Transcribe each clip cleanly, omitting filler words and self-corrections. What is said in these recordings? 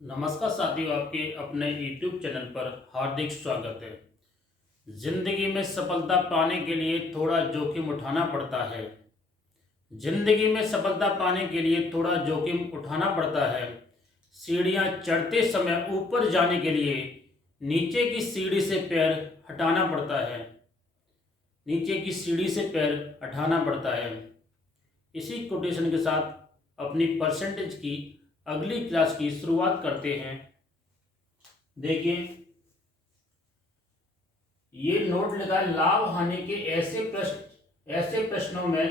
नमस्कार साथियों, आपके अपने YouTube चैनल पर हार्दिक स्वागत है। जिंदगी में सफलता पाने के लिए थोड़ा जोखिम उठाना पड़ता है। जिंदगी में सफलता पाने के लिए थोड़ा जोखिम उठाना पड़ता है। सीढ़ियां चढ़ते समय ऊपर जाने के लिए नीचे की सीढ़ी से पैर हटाना पड़ता है। नीचे की सीढ़ी से पैर हटाना पड़ता है। इसी कोटेशन के साथ अपनी परसेंटेज की अगली क्लास की शुरुआत करते हैं। देखिए, ये नोट लिखा है, लाभ हानि के ऐसे प्रश्नों में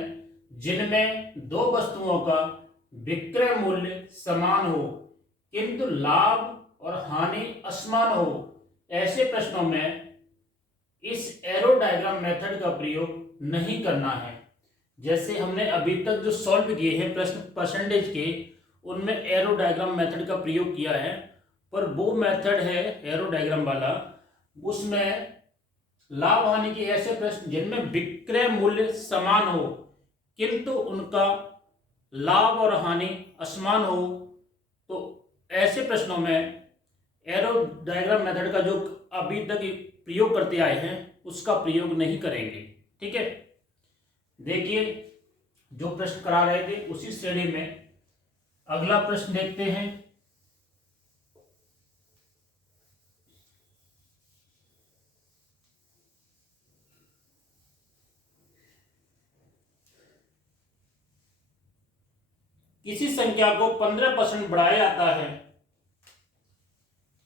जिनमें दो वस्तुओं का विक्रय मूल्य समान हो किंतु लाभ और हानि असमान हो, ऐसे प्रश्नों में इस एरो डायग्राम मेथड का प्रयोग नहीं करना है। जैसे हमने अभी तक जो सॉल्व किए हैं प्रश्न परसेंटेज के, उनमें एरो डायग्राम मेथड का प्रयोग किया है, पर वो मेथड है एरो डायग्राम वाला, उसमें लाभ हानि के ऐसे प्रश्न जिनमें विक्रय मूल्य समान हो किंतु उनका लाभ और हानि असमान हो, तो ऐसे प्रश्नों में एरो डायग्राम मेथड का जो अभी तक प्रयोग करते आए हैं उसका प्रयोग नहीं करेंगे। ठीक है, देखिए जो प्रश्न करा रहे थे उसी श्रेणी में अगला प्रश्न देखते हैं। किसी संख्या को 15% बढ़ाया जाता है।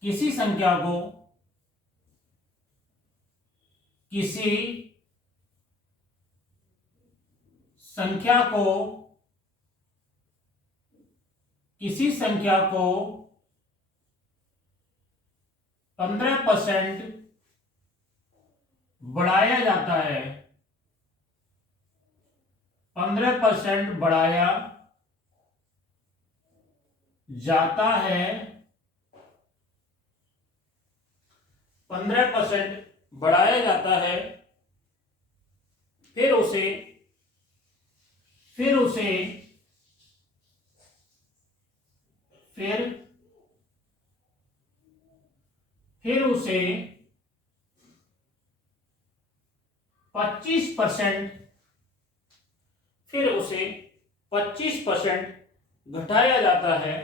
किसी संख्या को किसी संख्या को किसी संख्या को 15% बढ़ाया जाता है। 15% बढ़ाया जाता है। 15% बढ़ाया जाता है। फिर उसे फिर 25% फिर उसे 25% घटाया जाता है।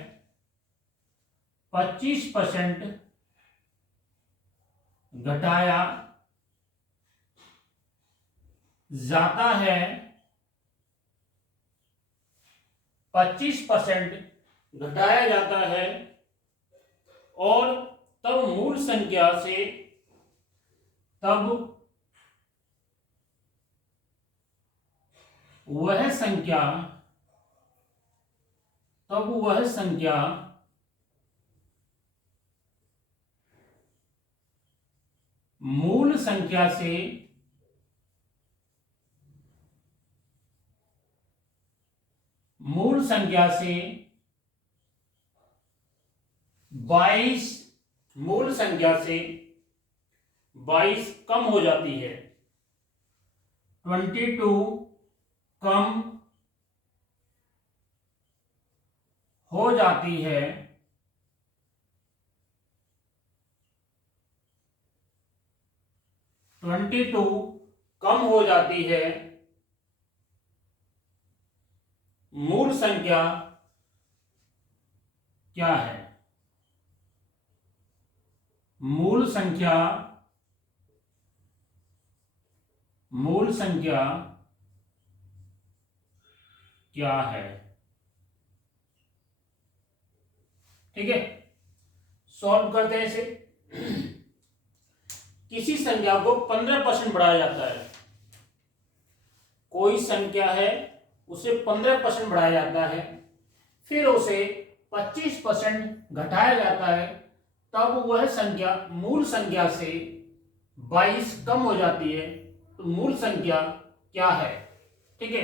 25% घटाया जाता है। 25% घटाया जाता है और तब मूल संख्या से तब वह संख्या मूल संख्या से मूल संख्या से 22 मूल संख्या से 22 कम हो जाती है। 22 कम हो जाती है। 22 कम हो जाती है। मूल संख्या क्या है? मूल संख्या क्या है? ठीक है, सॉल्व करते हैं इसे। किसी संख्या को 15% बढ़ाया जाता है। कोई संख्या है, उसे 15% बढ़ाया जाता है, फिर उसे 25% घटाया जाता है, तब वह संख्या मूल संख्या से 22 कम हो जाती है। तो मूल संख्या क्या है? ठीक है,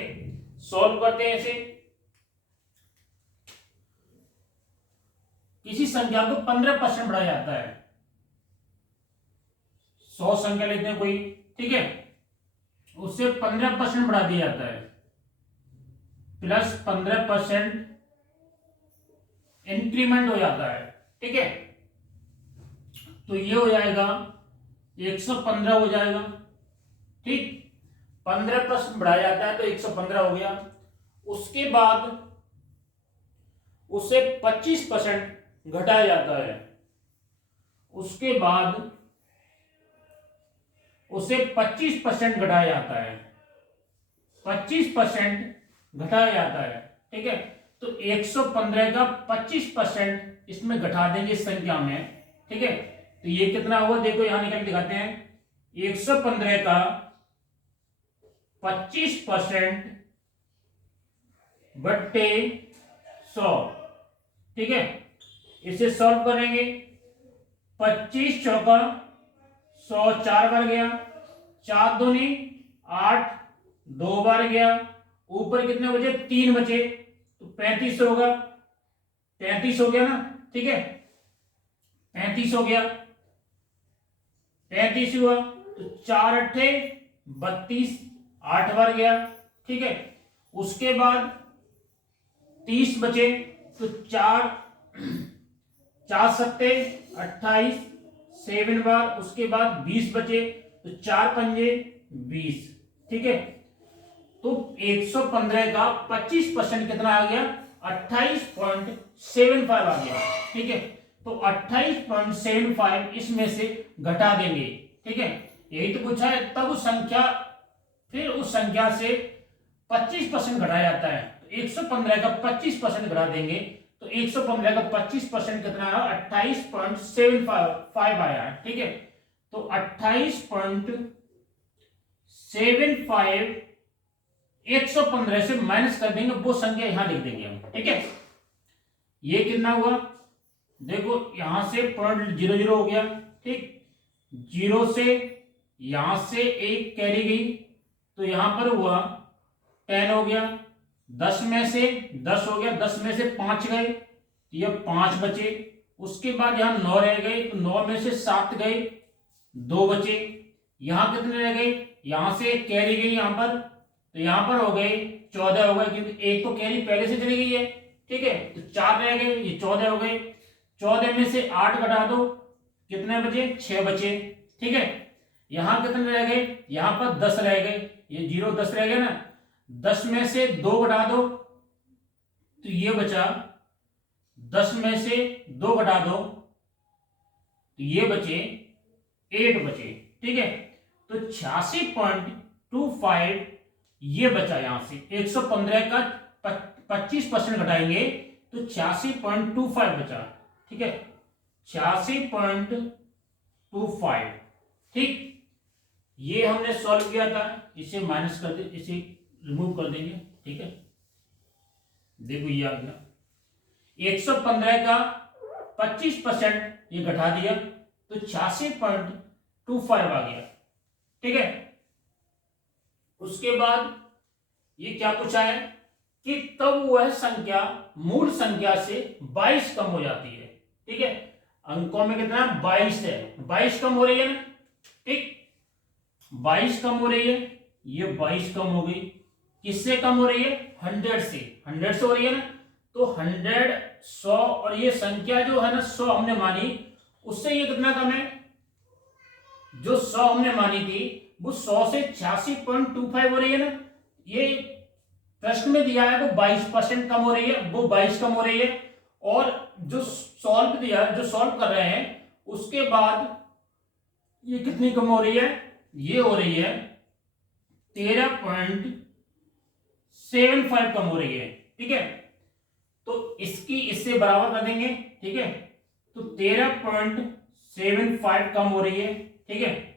सॉल्व करते हैं इसे। किसी संख्या को 15% बढ़ाया जाता है। 100 संख्या लेते हैं कोई, ठीक है, उससे 15% बढ़ा दिया जाता है, प्लस 15% इंक्रीमेंट हो जाता है। ठीक है। तो ये हो जाएगा 115 हो जाएगा। ठीक, 15% बढ़ाया जाता है तो 115 हो गया। उसके बाद उसे 25% घटाया जाता है। उसके बाद उसे 25% घटाया जाता है, 25% घटाया जाता है। ठीक है, तो 115 का 25% इसमें घटा देंगे इस संख्या में। ठीक है, तो ये कितना हुआ देखो, यहां निकल के दिखाते हैं। 115 का 25% बट्टे 100। ठीक है, इसे सॉल्व करेंगे। 25 चौका 100, 4 बार गया, 4 दूनी 8, 2 बार गया, ऊपर कितने बचे, 3 बचे, तो 35 होगा। 35 हो गया ना। ठीक है, 35 हो गया, 35 हुआ तो 4 अट्ठे 32, 8 बार गया। ठीक है, उसके बाद 30 बचे, तो 4 4 सत्ते 28, 7 बार। उसके बाद 20 बचे, तो 4 पंजे 20। ठीक है, तो 115 का 25% कितना आ गया, 28.75 आ गया। ठीक है, तो 28.75 इसमें से घटा देंगे। ठीक है, यही तो पूछा है। तब उस संख्या, फिर उस संख्या से 25% घटाया जाता है। तो 115 का 25% घटा देंगे, तो 115 का 25% कितना आया, 28.75 आया। ठीक है, तो 28.75 115 से माइनस कर देंगे, वो संख्या यहां लिख देंगे हम। ठीक है, ये कितना हुआ देखो, यहां से 0.00 हो गया। ठीक, 0 से यहां से 1 कैरी गई, तो यहां पर हुआ 10 हो गया। 10 में से 10 हो गया, 10 में से 5 गए, ये 5 बचे। उसके बाद यहां 9 रह गए, तो 9 में से 7 गए, 2 बचे। यहां कितने रह गए, यहां से एक कैरी गई यहां पर, तो यहां पर हो गए 14 हो गए, क्योंकि एक तो कैरी पहले से चली गई है। ठीक है, तो 4 रह गए, ये 14 हो गए। 14 में से 8 घटा दो, कितने बचे, 6 बचे। ठीक है, यहां कितने रह गए, यहां पर 10 रह गए, ये 0 10 रह गए ना। 10 में से 2 घटा दो, तो ये बचा, 10 में से 2 घटा दो, तो ये बचे 8 बचे। ठीक है, तो 86.25 ये बचा। यहां से 115 का 25% घटाएंगे, तो 86.25 बचा। ठीक है, 86.25। ठीक, ये हमने सॉल्व किया था, इसे माइनस कर दे, इसे रिमूव कर देंगे। ठीक है, देखो ये आ गया 115 का 25% ये घटा दिया, तो 86.25 आ गया। ठीक है, उसके बाद ये क्या पूछा है कि तब वह संख्या मूल संख्या से 22 कम हो जाती है। ठीक है, अंकों में कितना 22 है, 22 कम हो रही है ना। ठीक, 22 कम हो रही है, ये 22 कम हो गई। किससे कम हो रही है, 100 से, 100 से हो रही है ना। तो 100, 100 और ये संख्या जो है ना 100 हमने मानी, उससे ये कितना कम है, जो 100 हमने मानी थी वो 100 से 86.25 हो रही है ना। ये प्रश्न में दिया है वो 22% कम हो रही है, वो 22 कम हो रही है। और जो सॉल्व दिया, जो सॉल्व कर रहे हैं, उसके बाद ये कितनी कम हो रही है, ये हो रही है 13.75 कम हो रही है। ठीक है, तो इसकी इससे बराबर कर देंगे। ठीक है, तो 13.75 कम हो रही है। ठीक है,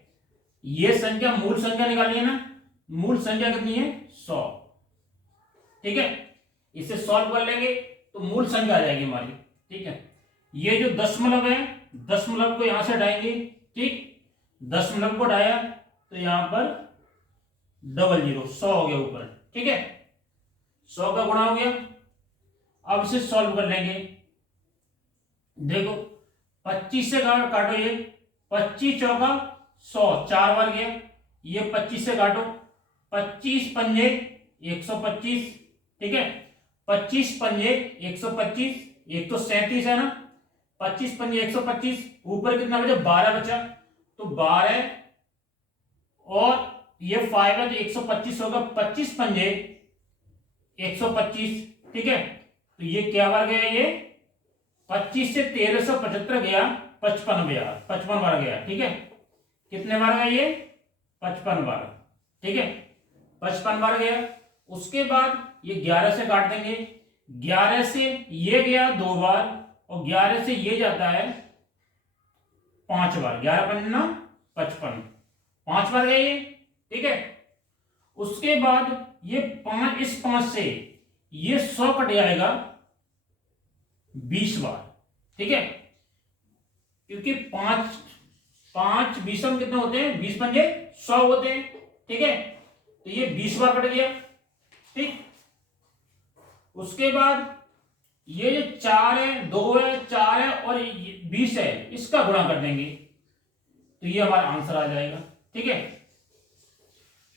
ये संख्या मूल संख्या निकाली है ना, मूल संख्या कितनी है 100। ठीक है, इसे सॉल्व कर लेंगे तो मूल संख्या आ जाएगी हमारी। ठीक है, ये जो दशमलव है, दशमलव को यहां से हटाएंगे। ठीक, दशमलव को हटाया तो यहां पर 00, 100 हो गया ऊपर। ठीक है, 100 का गुणा हो गया। अब इसे सॉल्व कर लेंगे। देखो 25 से काटो, ये 25 चौका 100, 4 बार गया, ये 25 से काटो, 25 पंजे 125। ठीक है, 25 पंजे 125, एक तो 37 है ना, 25 पंजे 125, ऊपर कितना बचा 12 बचा, तो 12 और ये 5 है तो 125 होगा, 25 पंजे 125, ठीक है। तो ये क्या बार गया, ये 25 से 1375 गया, 55 बार गया, ठीक है। कितने बार गया ये 55 बार, ठीक है, 55 बार गया। उसके बाद ये 11 से काट देंगे, 11 से ये गया 2 बार और 11 से ये जाता है 5 बार, 11 पंजा 55, 5 बार गया ये, ठीक है। उसके बाद ये 5, इस 5 से ये 100 कट जाएगा 20 बार, ठीक है, क्योंकि 5 20 में कितने होते हैं, 20 पंजे 100 होते हैं, ठीक है। तो ये 20 बार कट गया, ठीक। उसके बाद ये जो 4 है, 2 है, 4 है और 20 है, इसका गुणा कर देंगे तो ये हमारा आंसर आ जाएगा, ठीक है।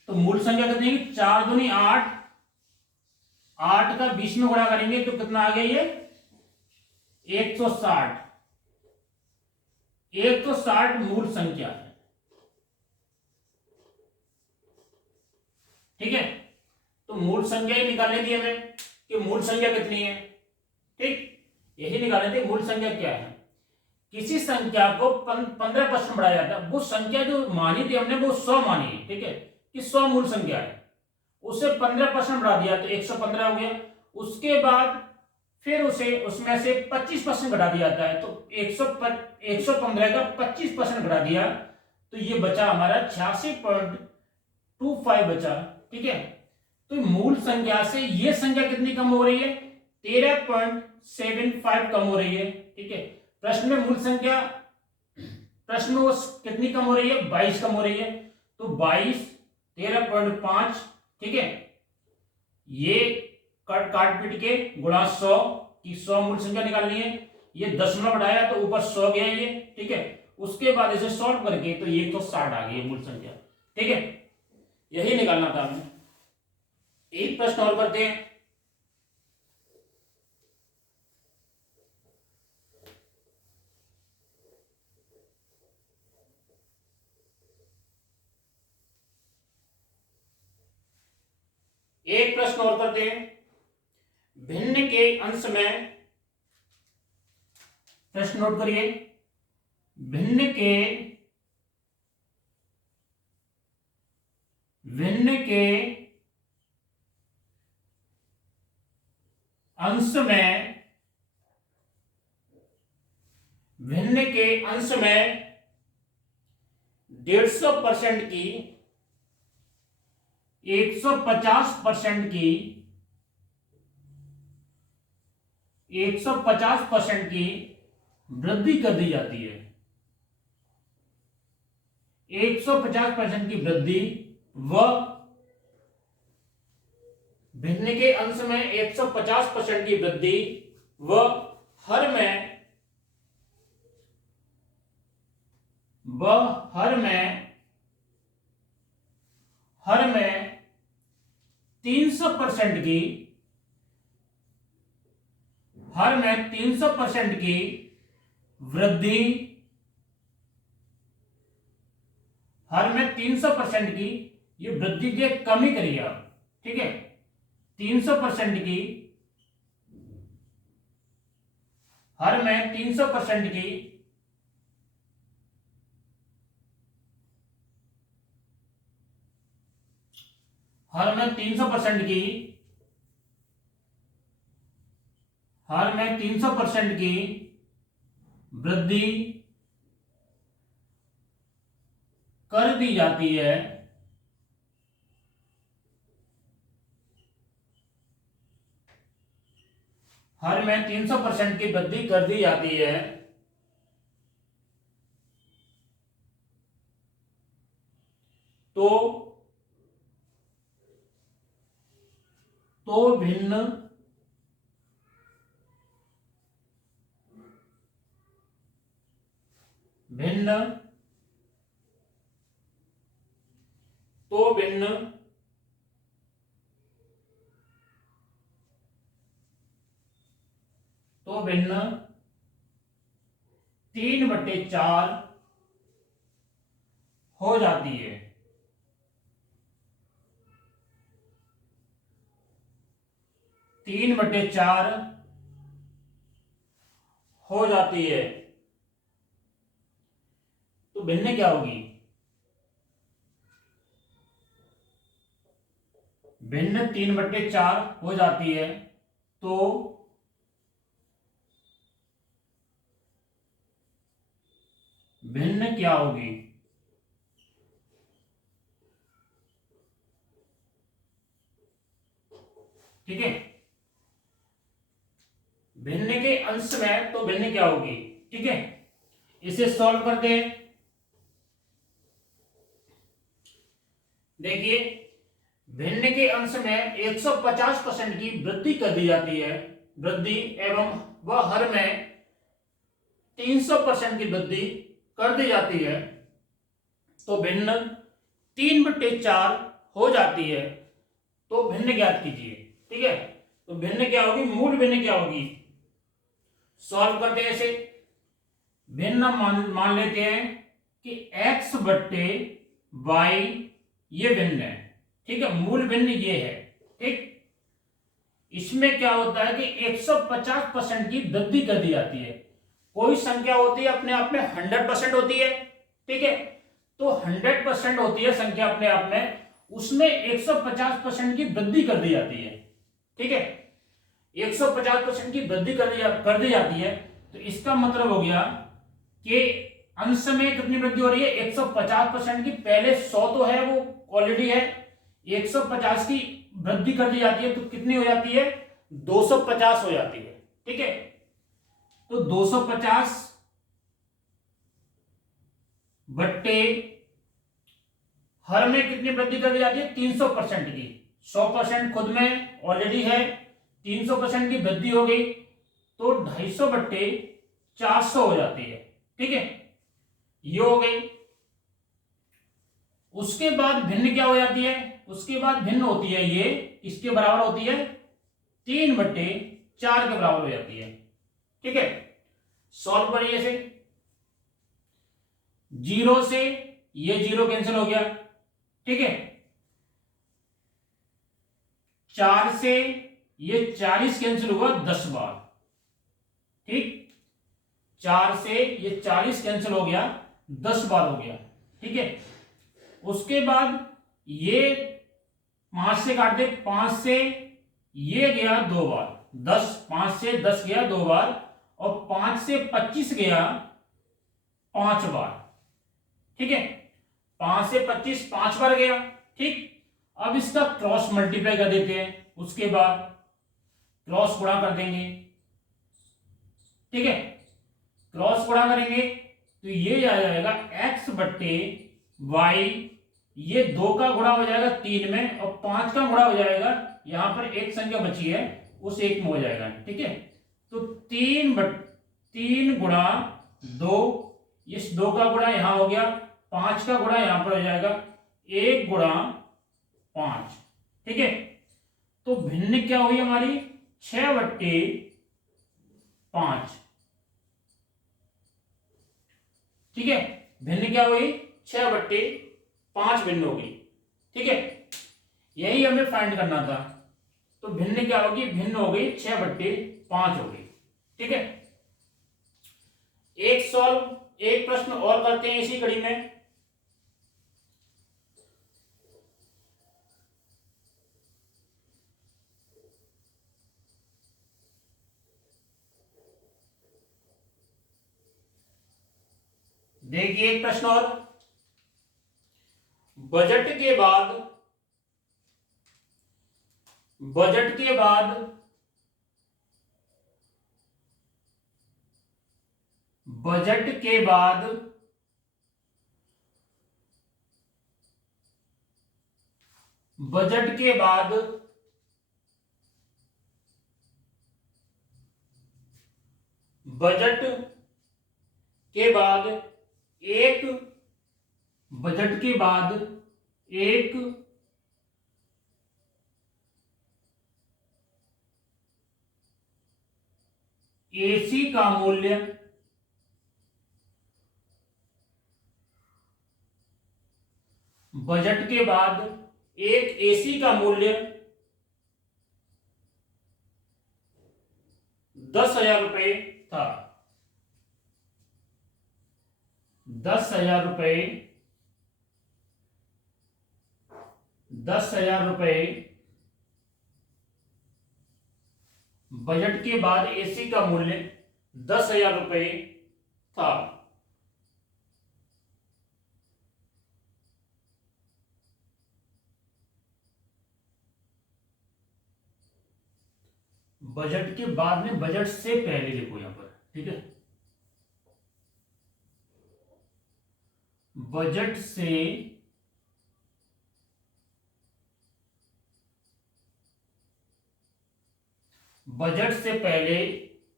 तो मूल संख्या कितनी है, 4 दूनी 8, 8 का 20 में गुणा करेंगे तो कितना आ गया ये 160, 160 मूल संख्या है, ठीक है। तो मूल संख्या ही निकालने थी हमें कि मूल संख्या कितनी है, ठीक, यही निकालने थे मूल संख्या क्या है। किसी संख्या को 15% बढ़ाया जाता है, वो संख्या जो मानी थी हमने वो 100 मानी है, ठीक है, कि 100 मूल संख्या है, उसे 15% बढ़ा दिया तो 115 हो गया। उसके बाद फिर उसे उसमें से 25% घटा दिया जाता है, तो 115 का 25% घटा दिया तो ये बचा हमारा 86.25 बचा, ठीक है। तो मूल संख्या से ये संख्या कितनी कम हो रही है, 13.75 कम हो रही है, ठीक है। प्रश्न में मूल संख्या, प्रश्न में वो कितनी कम हो रही है, 22 कम हो रही है, तो 22 13.5, ठीक है। ये काट पीट के गुणा 100 की 100 मूल संख्या निकालनी है, ये दशमलव बढ़ाया तो ऊपर 100 गया ये, ठीक है। उसके बाद इसे सॉल्व करके तो ये 160 आ गई मूल संख्या, ठीक है। यही निकालना था हमें। एक प्रश्न और करते हैं। एक प्रश्न और करते हैं। भिन्न के अंश में, प्रश्न नोट करिए, भिन्न के अंश में, भिन्न के अंश में 150% की, 150% की, 150% की वृद्धि कर दी जाती है, 150% की वृद्धि व भिन्न के अंश में 150% की वृद्धि व हर में, हर में 300% की, हर में 300% की वृद्धि, हर में 300% की ये वृद्धि की कमी करिए आप, ठीक है। 300% की, हर में 300% की, हर में 300% की, हर में 300% की वृद्धि कर दी जाती है, हर में 300% की वृद्धि कर दी जाती है, तो भिन्न, भिन्न, तो भिन्न, तो भिन्न 3/4 हो जाती है। 3/4 हो जाती है, तो भिन्न क्या होगी? भिन्न 3/4 हो जाती है, तो भिन्न क्या होगी? ठीक है, भिन्न के अंश में तो भिन्न क्या होगी? ठीक है, इसे सॉल्व करते हैं। देखिए, भिन्न के अंश में 150% की वृद्धि कर दी जाती है, वृद्धि, एवं वह हर में 300% की वृद्धि कर दी जाती है, तो भिन्न 3/4 हो जाती है, तो भिन्न ज्ञात कीजिए। ठीक है, तो भिन्न क्या होगी? मूल भिन्न क्या होगी? सॉल्व करते हैं इसे। भिन्न मान लेते हैं कि x/y ये भिन्न है। ठीक है, मूल भिन्न ये है। ठीक, इसमें क्या होता है कि 150% की वृद्धि कर दी जाती है। कोई संख्या होती है अपने आप में 100% होती है। ठीक है, तो 100% होती है संख्या अपने आप में, उसमें 150% की वृद्धि कर दी जाती है। ठीक है, 150% की वृद्धि कर दी जाती है, तो इसका मतलब हो गया कि अंश में कितनी वृद्धि हो रही है? 150% की। पहले 100 तो है, वो ऑलरेडी है, 150 की वृद्धि कर दी जाती है, तो कितनी हो जाती है? 250 हो जाती है। ठीक है, तो 250 बट्टे हर में कितनी वृद्धि कर दी जाती है? 300% की। 100% खुद में ऑलरेडी है, 300% की वृद्धि हो गई, तो 250/400 हो जाती है। ठीक है, ये हो गई। उसके बाद भिन्न क्या हो जाती है? उसके बाद भिन्न होती है ये, इसके बराबर होती है 3/4 के बराबर हो जाती है। ठीक है, सॉल्व करिए इसे। 0 से ये 0 कैंसिल हो गया। ठीक है, 4 से ये 40 कैंसिल हुआ 10 बार। ठीक, 4 से ये 40 कैंसिल हो गया, 10 बार हो गया। ठीक है, उसके बाद ये 5 से काट दे, 5 से ये गया 2 बार, 10, 5 से 10 गया 2 बार, और 5 से 25 गया 5 बार। ठीक है, 5 से 25 5 बार गया। ठीक, अब इसका क्रॉस मल्टीप्लाई कर देते हैं, उसके बाद क्रॉस गुणा कर देंगे। ठीक है, क्रॉस गुणा करेंगे तो ये आ जाएगा x/y, ये 2 का गुणा हो जाएगा 3 में, और 5 का गुणा हो जाएगा, यहां पर एक संख्या बची है उस एक में हो जाएगा। ठीक है, तो 3 गुणा 2, इस 2 का गुणा यहां हो गया, 5 का गुणा यहां पर हो जाएगा, 1 गुणा 5। ठीक है, तो भिन्न क्या हुई हमारी? 6/5। ठीक है, भिन्न क्या हुई? 6/5 भिन्न होगी। ठीक है, यही हमें फाइंड करना था। तो भिन्न क्या होगी? भिन्न हो गई 6/5 हो गई। ठीक है, एक प्रश्न और करते हैं इसी कड़ी में। देखिए, एक प्रश्न और। बजट के बाद बजट के बाद बजट के बाद बजट के बाद बजट के बाद एक बजट के बाद एक एसी का मूल्य बजट के बाद एक एसी का मूल्य 10,000 रुपये था। 10,000 रुपये 10,000 रुपये बजट के बाद एसी का मूल्य 10,000 रुपये था। बजट के बाद में बजट से पहले लिखो यहां पर, ठीक है। बजट से पहले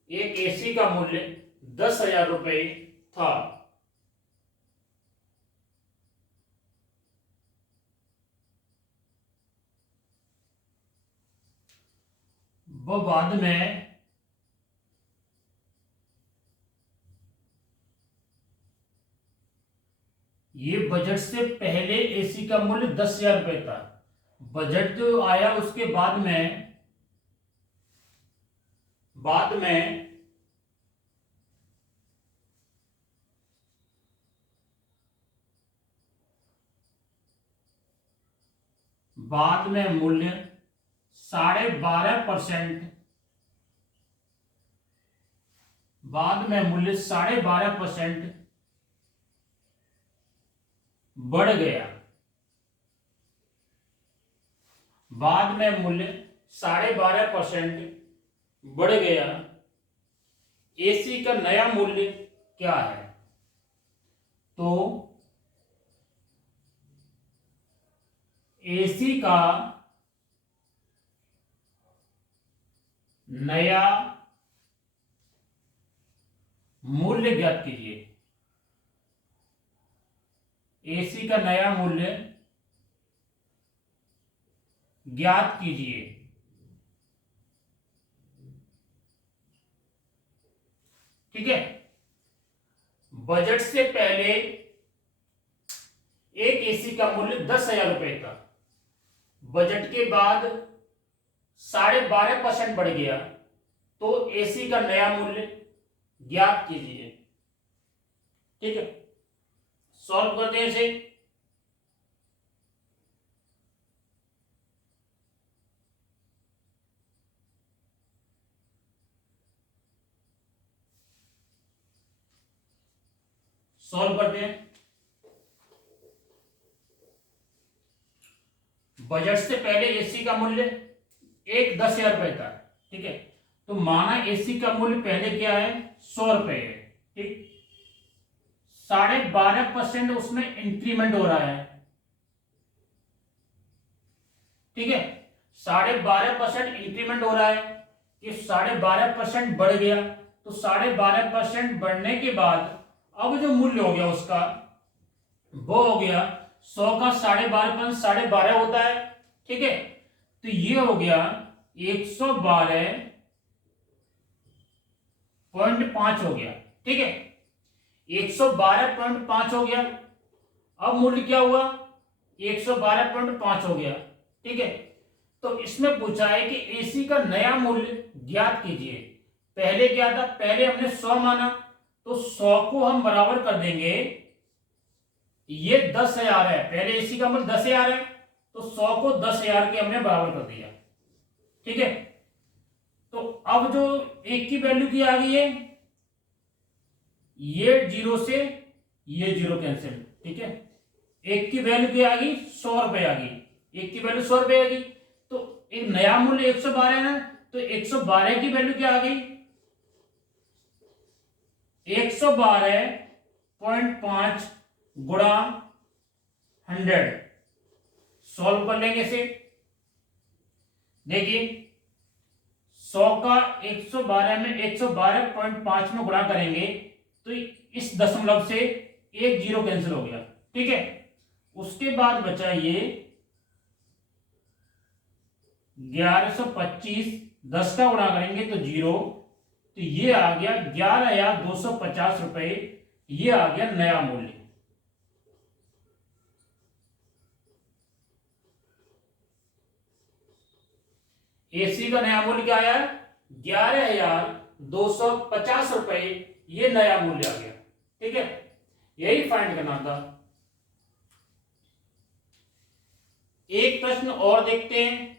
एक एसी का मूल्य 10,000 रुपये था। वो बाद में ये बजट से पहले एसी का मूल्य 10,000 रुपये था। बजट जो आया उसके बाद में मूल्य 12.5%, बाद में मूल्य 12.5% बढ़ गया। बाद में मूल्य 12.5% बढ़ गया। एसी का नया मूल्य क्या है? तो एसी का नया मूल्य ज्ञात कीजिए। एसी का नया मूल्य ज्ञात कीजिए। ठीक है। बजट से पहले एक एसी का मूल्य 10,000 रुपए था। बजट के बाद 12.5% बढ़ गया, तो एसी का नया मूल्य ज्ञात कीजिए। ठीक है, सॉल्व करते हैं इसे। सॉल्व करते हैं। बजट से पहले एसी का मूल्य 10,000 रुपए था। ठीक है, तो माना एसी का मूल्य पहले क्या है, 100 रुपए है। ठीक, 12.5% उसमें इंक्रीमेंट हो रहा है। ठीक है, 12.5% इंक्रीमेंट हो रहा है कि 12.5% बढ़ गया, तो 12.5% बढ़ने के बाद अब जो मूल्य हो गया उसका, वो हो गया 100 का 12.5% 12.5 होता है। ठीक है, तो ये हो गया 112.5 हो गया। ठीक है, 112.5 हो गया। अब मूल्य क्या हुआ, 112.5 हो गया। ठीक है, तो इसमें पूछा है कि एसी का नया मूल्य ज्ञात कीजिए। पहले क्या था, पहले हमने 100 माना, तो 100 को हम बराबर कर देंगे, ये 10,000 है, पहले एसी का मूल्य 10,000 है, तो 100 को 10,000 के हमने बराबर कर दिया। ठीक है, तो अब जो एक की वैल्यू की आ गई है, ये 0 से ये 0 कैंसिल। ठीक है, एक की वैल्यू क्या आ गई, 100 रुपए आ गई। एक की वैल्यू 100 रुपए आ गई, तो एक नया मूल्य 112 है, तो 112 की वैल्यू क्या आ गई, 112.5 गुणा 100। सॉल्व कर लेंगे इसे। देखिए 100 का 112 में 112.5 में गुणा करेंगे, तो इस दशमलव से एक जीरो कैंसिल हो गया। ठीक है, उसके बाद बचा ये 1125, 10 का गुणा करेंगे तो 0, तो ये आ गया 11,250 रुपए। ये आ गया नया मूल्य। एसी का नया मूल्य क्या आया? 11,250 रुपए, ये नया मूल्य आ गया। ठीक है, यही फाइंड करना था। एक प्रश्न और देखते हैं।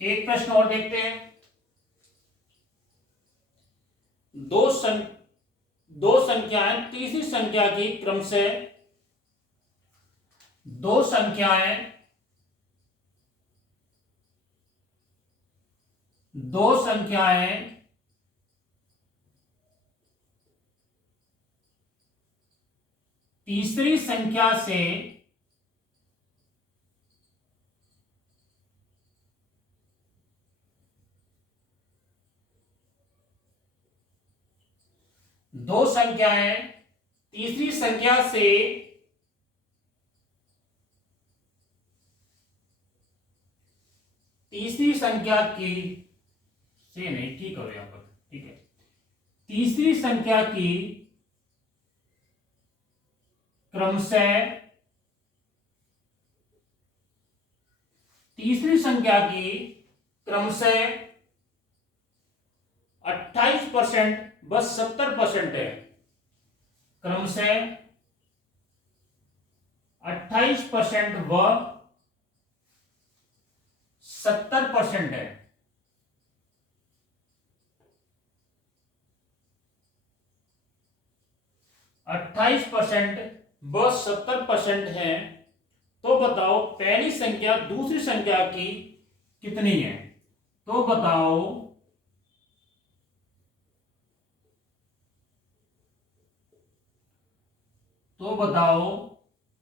एक प्रश्न और देखते हैं। दो सं, दो संख्याएं तीसरी संख्या की क्रम से, दो संख्याएं दो संख्याएं तीसरी संख्या से दो संख्याएं तीसरी संख्या से तीसरी संख्या की से नहीं, ठीक करो यहां पर। ठीक है, तीसरी संख्या की क्रमशः तीसरी संख्या की क्रमशः 28% व 70% है। क्रमशः 28% व 70% है। 28% व 70% है। तो बताओ पहली संख्या दूसरी संख्या की कितनी है? तो बताओ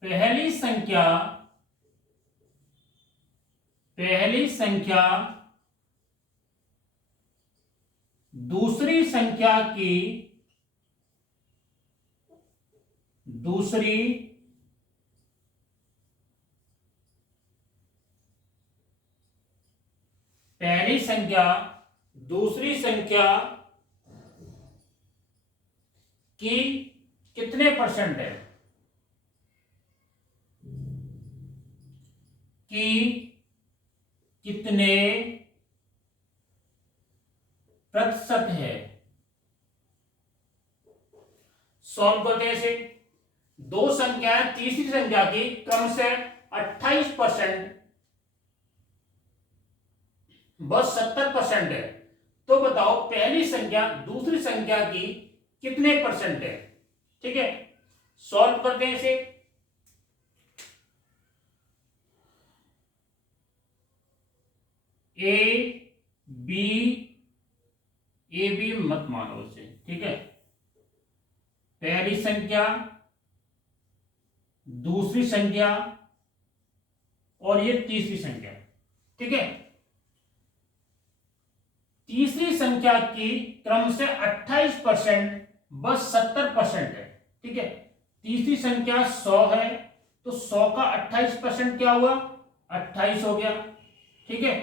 पहली संख्या दूसरी संख्या की पहली संख्या दूसरी संख्या की कितने परसेंट है? कि कितने प्रतिशत है? सॉल्व करते हैं इसे। दो संख्याएं तीसरी संख्या की क्रम से 28% बस 70% है। तो बताओ पहली संख्या दूसरी संख्या की कितने परसेंट है? ठीक है, सॉल्व करते हैं इसे। ए बी मत मानो उसे। ठीक है, पहली संख्या दूसरी संख्या और ये तीसरी संख्या। ठीक है, तीसरी संख्या की क्रम से 28% बस 70% है। ठीक है, तीसरी संख्या 100 है, तो 100 का 28% क्या हुआ? 28 हो गया। ठीक है,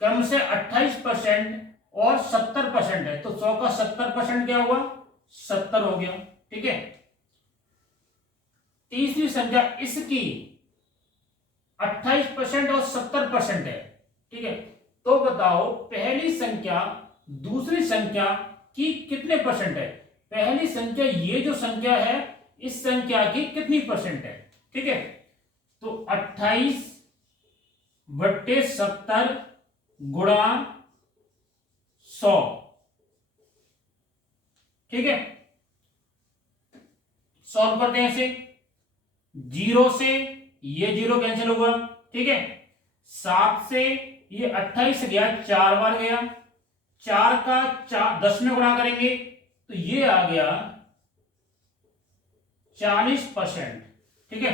क्रम से 28% और 70% है, तो 100 का 70% क्या हुआ? 70 हो गया। ठीक है, तीसरी संख्या इसकी 28% और 70% है। ठीक है, तो बताओ पहली संख्या दूसरी संख्या की कितने परसेंट है? पहली संख्या ये जो संख्या है इस संख्या की कितनी परसेंट है? ठीक है, तो 28/70 गुणा 100। ठीक है, सॉल्व करते हैं इसे। 0 से ये 0 कैंसिल होगा। ठीक है, 7 से ये 28 गया, 4 बार गया, 4 का 10 में गुणा करेंगे तो ये आ गया 40%। ठीक है,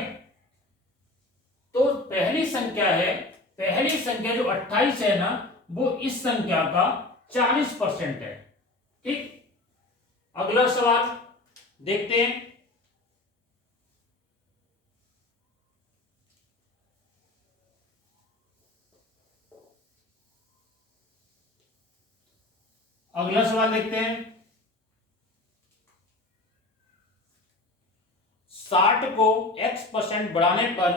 तो पहली संख्या जो 28 है ना, वो इस संख्या का 40% है। ठीक, अगला सवाल देखते हैं। अगला सवाल देखते हैं। 60 को x% बढ़ाने पर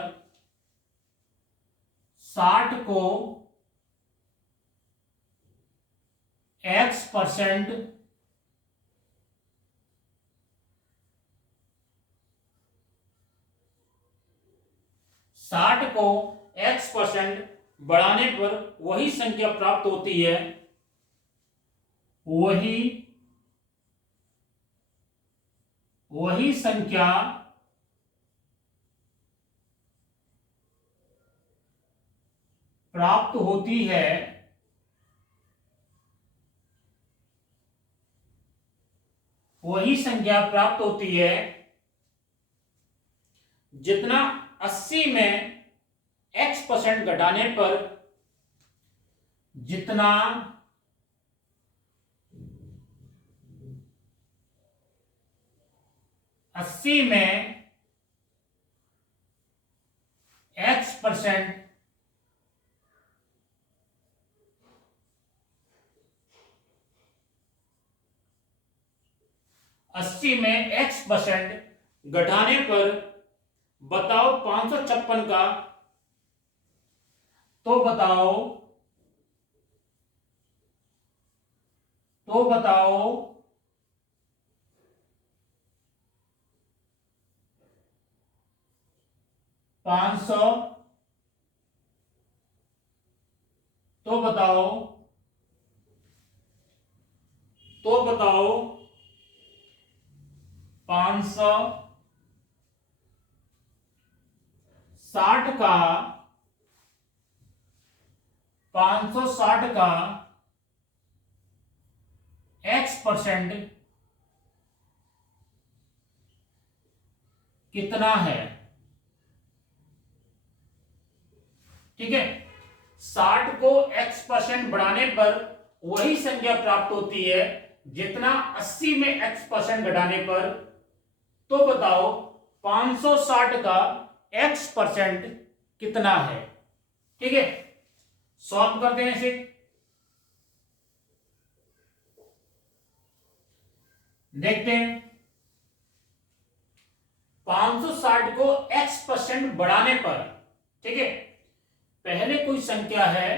60 को x% 60 को x% बढ़ाने पर वही संख्या प्राप्त होती है, वही संख्या प्राप्त होती है जितना 80 में x% घटाने पर, जितना 80 में x% 80 में x% घटाने पर बताओ 556 का, तो बताओ 500, तो बताओ 560 का 560 का x% कितना है? ठीक है, 60 को x% बढ़ाने पर वही संख्या प्राप्त होती है जितना 80 में x% घटाने पर, तो बताओ 560 का x% कितना है? ठीक है, सॉल्व करते हैं इसे। देखते हैं 560 को x% बढ़ाने पर, ठीक है, पहले कोई संख्या है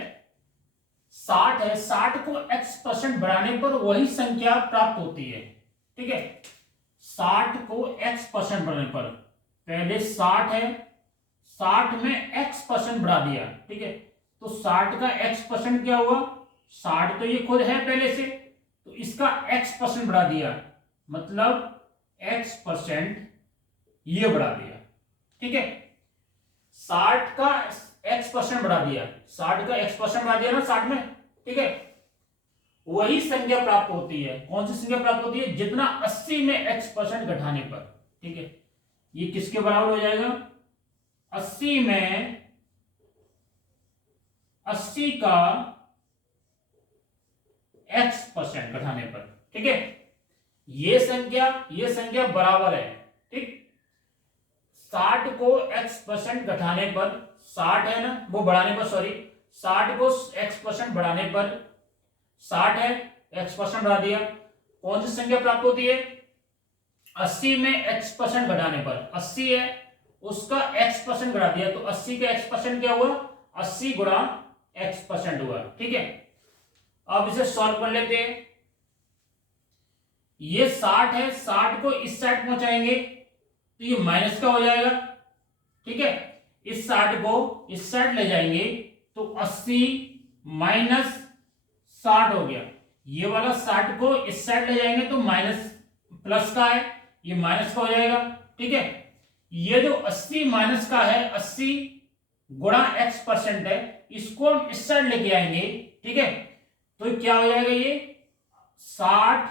60 है, 60 को x% बढ़ाने पर वही संख्या प्राप्त होती है। ठीक है, 60 को x% बढ़ाने पर, पहले 60 है, 60 में x% बढ़ा दिया। ठीक है, तो 60 का x% क्या हुआ? 60 तो ये खुद है पहले से, तो इसका x% बढ़ा दिया, मतलब x% ये बढ़ा दिया। ठीक है, 60 का x% बढ़ा दिया, 60 का x% बढ़ा दिया ना 60 में। ठीक है, वही संख्या प्राप्त होती है। कौन सी संख्या प्राप्त होती है? जितना 80 में x% घटाने पर। ठीक है, ये किसके बराबर हो जाएगा? 80 में 80 का x% घटाने पर। ठीक है, ये संख्या बराबर है। ठीक, 60 को x% घटाने पर, 60 है ना, वो बढ़ाने पर, सॉरी, 60 को x% बढ़ाने पर 60 है, x% बढ़ा दिया, कौन सी संख्या प्राप्त होती है? 80 में x% घटाने पर, 80 है, उसका x% घटा दिया, तो 80 का x% क्या हुआ? 80 गुणा x% हुआ। ठीक है, अब इसे सॉल्व कर लेते हैं। ये 60 है, 60 को इस साइड पहुंचाएंगे तो ये माइनस का हो जाएगा। ठीक है, इस 60 को इस साइड ले जाएंगे तो 80 माइनस 60 हो गया। ये वाला 60 को इस साइड ले जाएंगे तो माइनस, प्लस का है, ये माइनस का हो जाएगा। ठीक है, ये जो 80 माइनस का है, 80 गुणा x% है, इसको हम इस साइड लेके आएंगे। ठीक है, तो क्या हो जाएगा? ये 60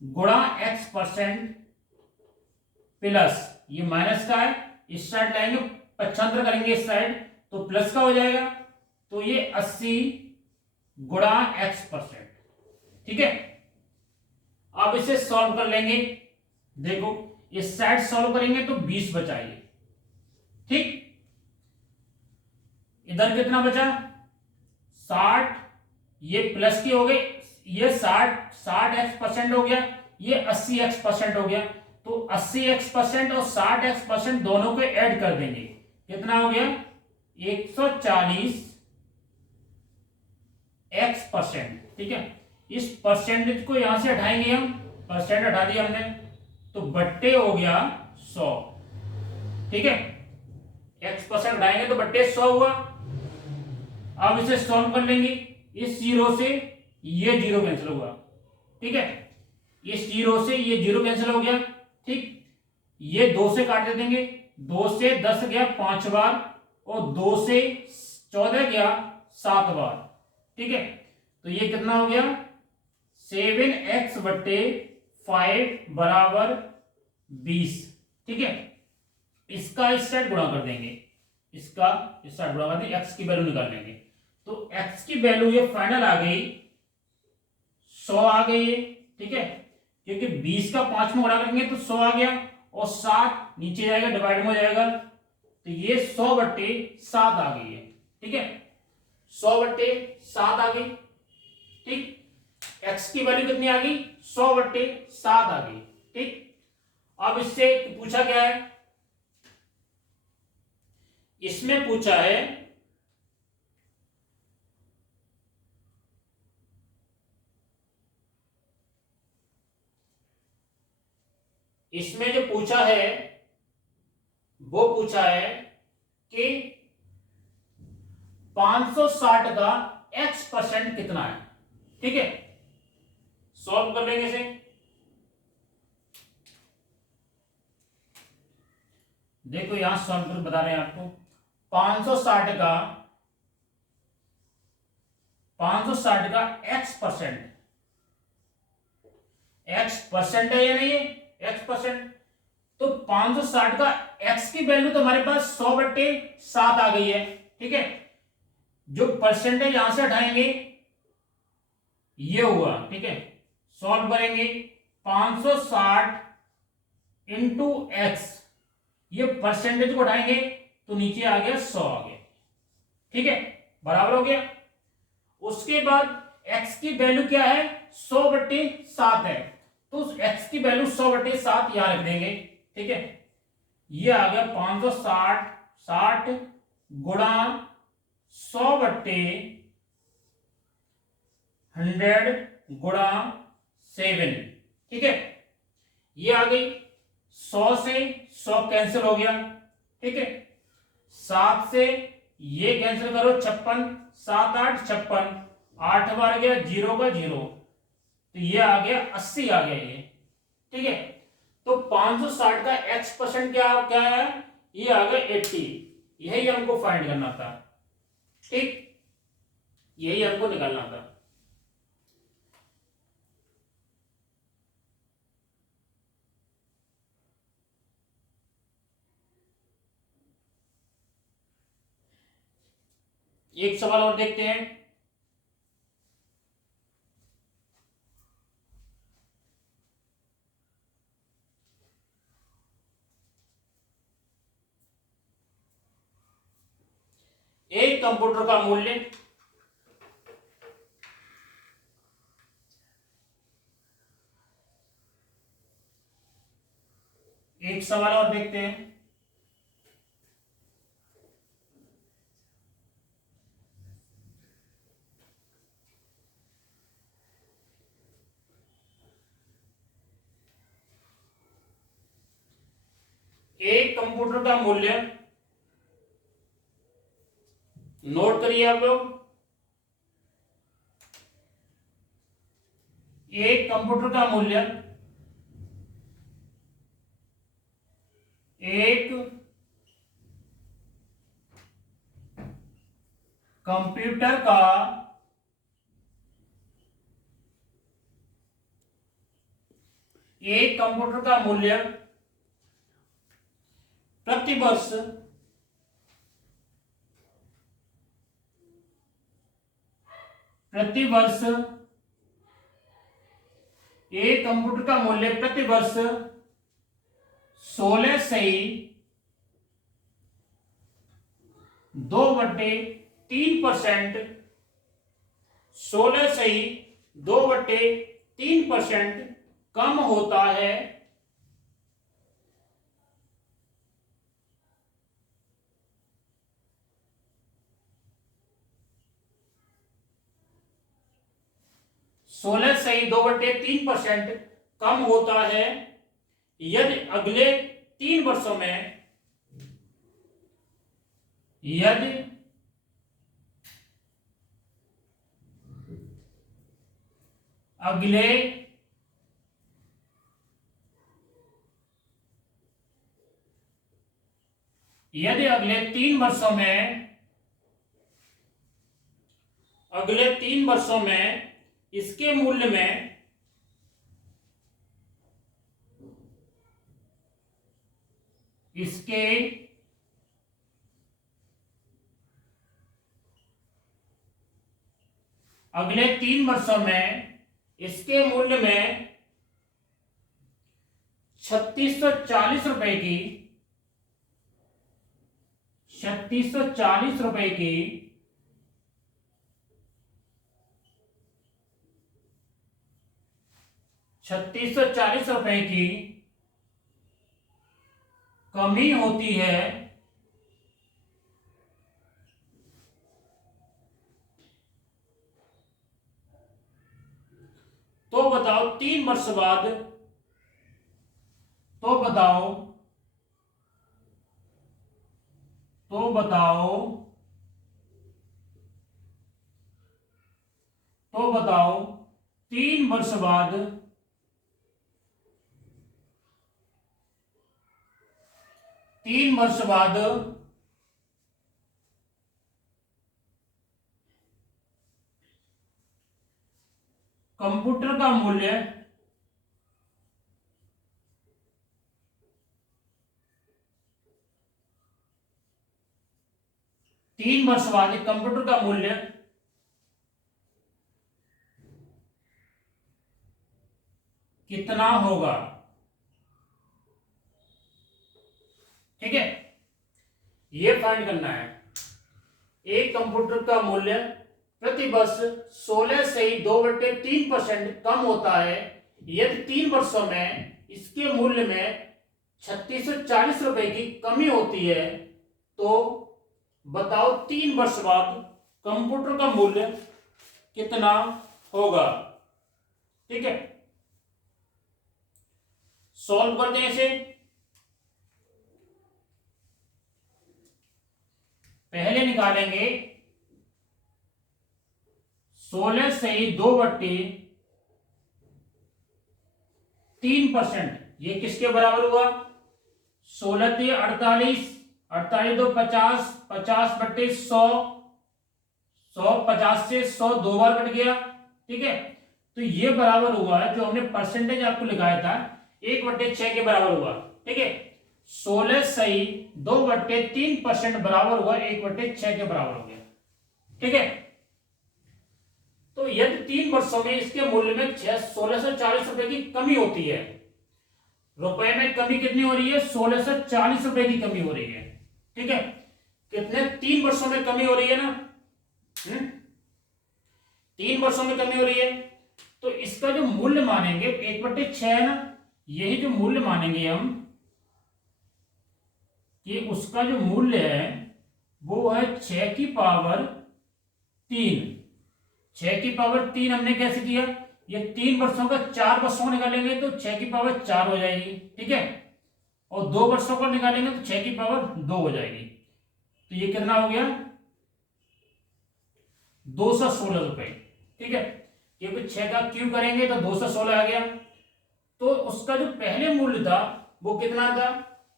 गुणा x% प्लस, ये माइनस का है, इस साइड लाएंगे, पक्षांतर करेंगे इस साइड, तो प्लस का हो जाएगा, तो ये 80 गुणा x%। ठीक है, अब इसे सॉल्व कर लेंगे। देखो, इस साइड सॉल्व करेंगे तो 20 बचाइए। ठीक, इधर कितना बचा? 60, ये प्लस की हो गई, ये 60x% हो गया, ये 80x% हो गया। तो 80x% और 60x% दोनों को ऐड कर देंगे, कितना हो गया 140x%। ठीक है, इस परसेंटेज को यहां से हटाएंगे हम, परसेंट हटा दिया हमने, तो बट्टे हो गया 100। ठीक है, x% हटाएंगे तो बट्टे 100 हुआ। अब इसे सॉल्व कर लेंगे, इस जीरो से ये जीरो कैंसिल हुआ। ठीक है, इस जीरो से ये जीरो कैंसिल हो गया। ठीक, ये 2 से काट दे देंगे, 2 से 10 गया 5 बार, और 2 से 14 गया 7 बार। ठीक है, तो ये कितना हो गया 7x/5 बराबर 20। ठीक है, इसका इस साइड गुणा कर देंगे, इसका इस साइड गुणा कर देंगे, x की वैल्यू निकाल लेंगे। तो x की वैल्यू ये फाइनल आ गई 100 आ गई है। ठीक है, क्योंकि 20 का 5 में गुणा करेंगे तो 100 आ गया, और 7 नीचे जाएगा डिवाइड में हो जाएगा, तो ये 100/7 आ गई है। ठीक है, 100/7 आ गई। ठीक, x की वैल्यू कितनी आ गई 100/7 आ गई। ठीक, अब इससे पूछा क्या है, इसमें पूछा है इसमें जो पूछा है वो पूछा है कि 560 का x% कितना है। ठीक है, सॉल्व कर लेंगे इसे। देखो यहां सॉल्व कर बता रहे हैं आपको, 560 का x%, x% है या नहीं है, x%। तो 560 का x की वैल्यू तो हमारे पास 100/7 आ गई है। ठीक है, जो परसेंटेज यहां से हटाएंगे ये हुआ। ठीक है, सॉल्व करेंगे, 560 इंटू एक्स, ये परसेंटेज को हटाएंगे तो नीचे आ गया 100 आ गया। ठीक है, बराबर हो गया। उसके बाद x की वैल्यू क्या है 100/7 है, तो उस x की वैल्यू 100/7 यहां रख देंगे। ठीक है, ये आ गया 560 गुणा 100/100 गुणा 7। ठीक है, ये आ गई, 100 से 100 कैंसिल हो गया। ठीक है, 7 से ये कैंसिल करो 56, 7 8 56, 8 बार गया 0 का 0, तो ये आ गया 80 आ गया ये। ठीक है, तो 560 का x% क्या क्या है, ये आ गया 80। यही हमको फाइंड करना था। ठीक, यही हमको निकालना था। एक सवाल और देखते हैं। एक कंप्यूटर का मूल्य एक सवाल और देखते हैं। एक कंप्यूटर का मूल्य, नोट करिए आप लोग, एक कंप्यूटर का मूल्य एक कंप्यूटर का एक कंप्यूटर का मूल्य प्रतिवर्ष एक कंप्यूटर का मूल्य प्रतिवर्ष 16 से 2/3%, 16 से 2/3% कम होता है 2/3% कम होता है यदि अगले 3 वर्षों में यदि अगले 3 वर्षों में इसके मूल्य में अगले 3 वर्षों में इसके मूल्य में 3640 रुपए की 3640 रुपए की 3640 रुपए की कमी होती है तो बताओ 3 वर्ष बाद तो बताओ 3 वर्ष बाद कंप्यूटर का मूल्य कंप्यूटर का मूल्य कितना होगा। ठीक है, ये फाइंड करना है। एक कंप्यूटर का मूल्य प्रति वर्ष 16 से 2/3% कम होता है यदि 3 वर्षों में इसके मूल्य में 3640 रुपए की कमी होती है तो बताओ 3 वर्ष बाद कंप्यूटर का मूल्य कितना होगा। ठीक है, सॉल्व करते हैं इसे। पहले निकालेंगे 16 से 2/3%, ये किसके बराबर हुआ? 16 × 48, 48 × 2 = 50, 50/100, 100 50 से 100 2 बार कट गया। ठीक है, तो ये बराबर हुआ जो हमने परसेंटेज आपको लिखाया था 1/6 के बराबर हुआ। ठीक है, 16 सही 2/3% बराबर हुआ 1/6 के बराबर हो गया। ठीक है, तो यदि 3 वर्षों में इसके मूल्य में 1640 रुपए की कमी होती है, रुपए में कमी कितनी हो रही है? 1640 रुपए की कमी हो रही है। ठीक है, कितने? 3 वर्षों में कमी हो रही है ना। 3 वर्षों में कमी हो रही है, तो इसका जो मूल्य मानेंगे 1/6 है ना, यही जो मूल्य मानेंगे हम कि उसका जो मूल्य है वो है 6 की पावर 3। 6 की पावर 3 हमने कैसे किया? ये 3 वर्षों का 4 वर्षों निकालेंगे तो 6 की पावर 4 हो जाएगी। ठीक है, और 2 वर्षों का निकालेंगे तो 6 की पावर 2 हो जाएगी। तो ये कितना हो गया? 216 रुपए। ठीक है, क्योंकि 6 का क्यूब करेंगे तो 216 आ गया। तो उसका जो पहले मूल्य था वो कितना था?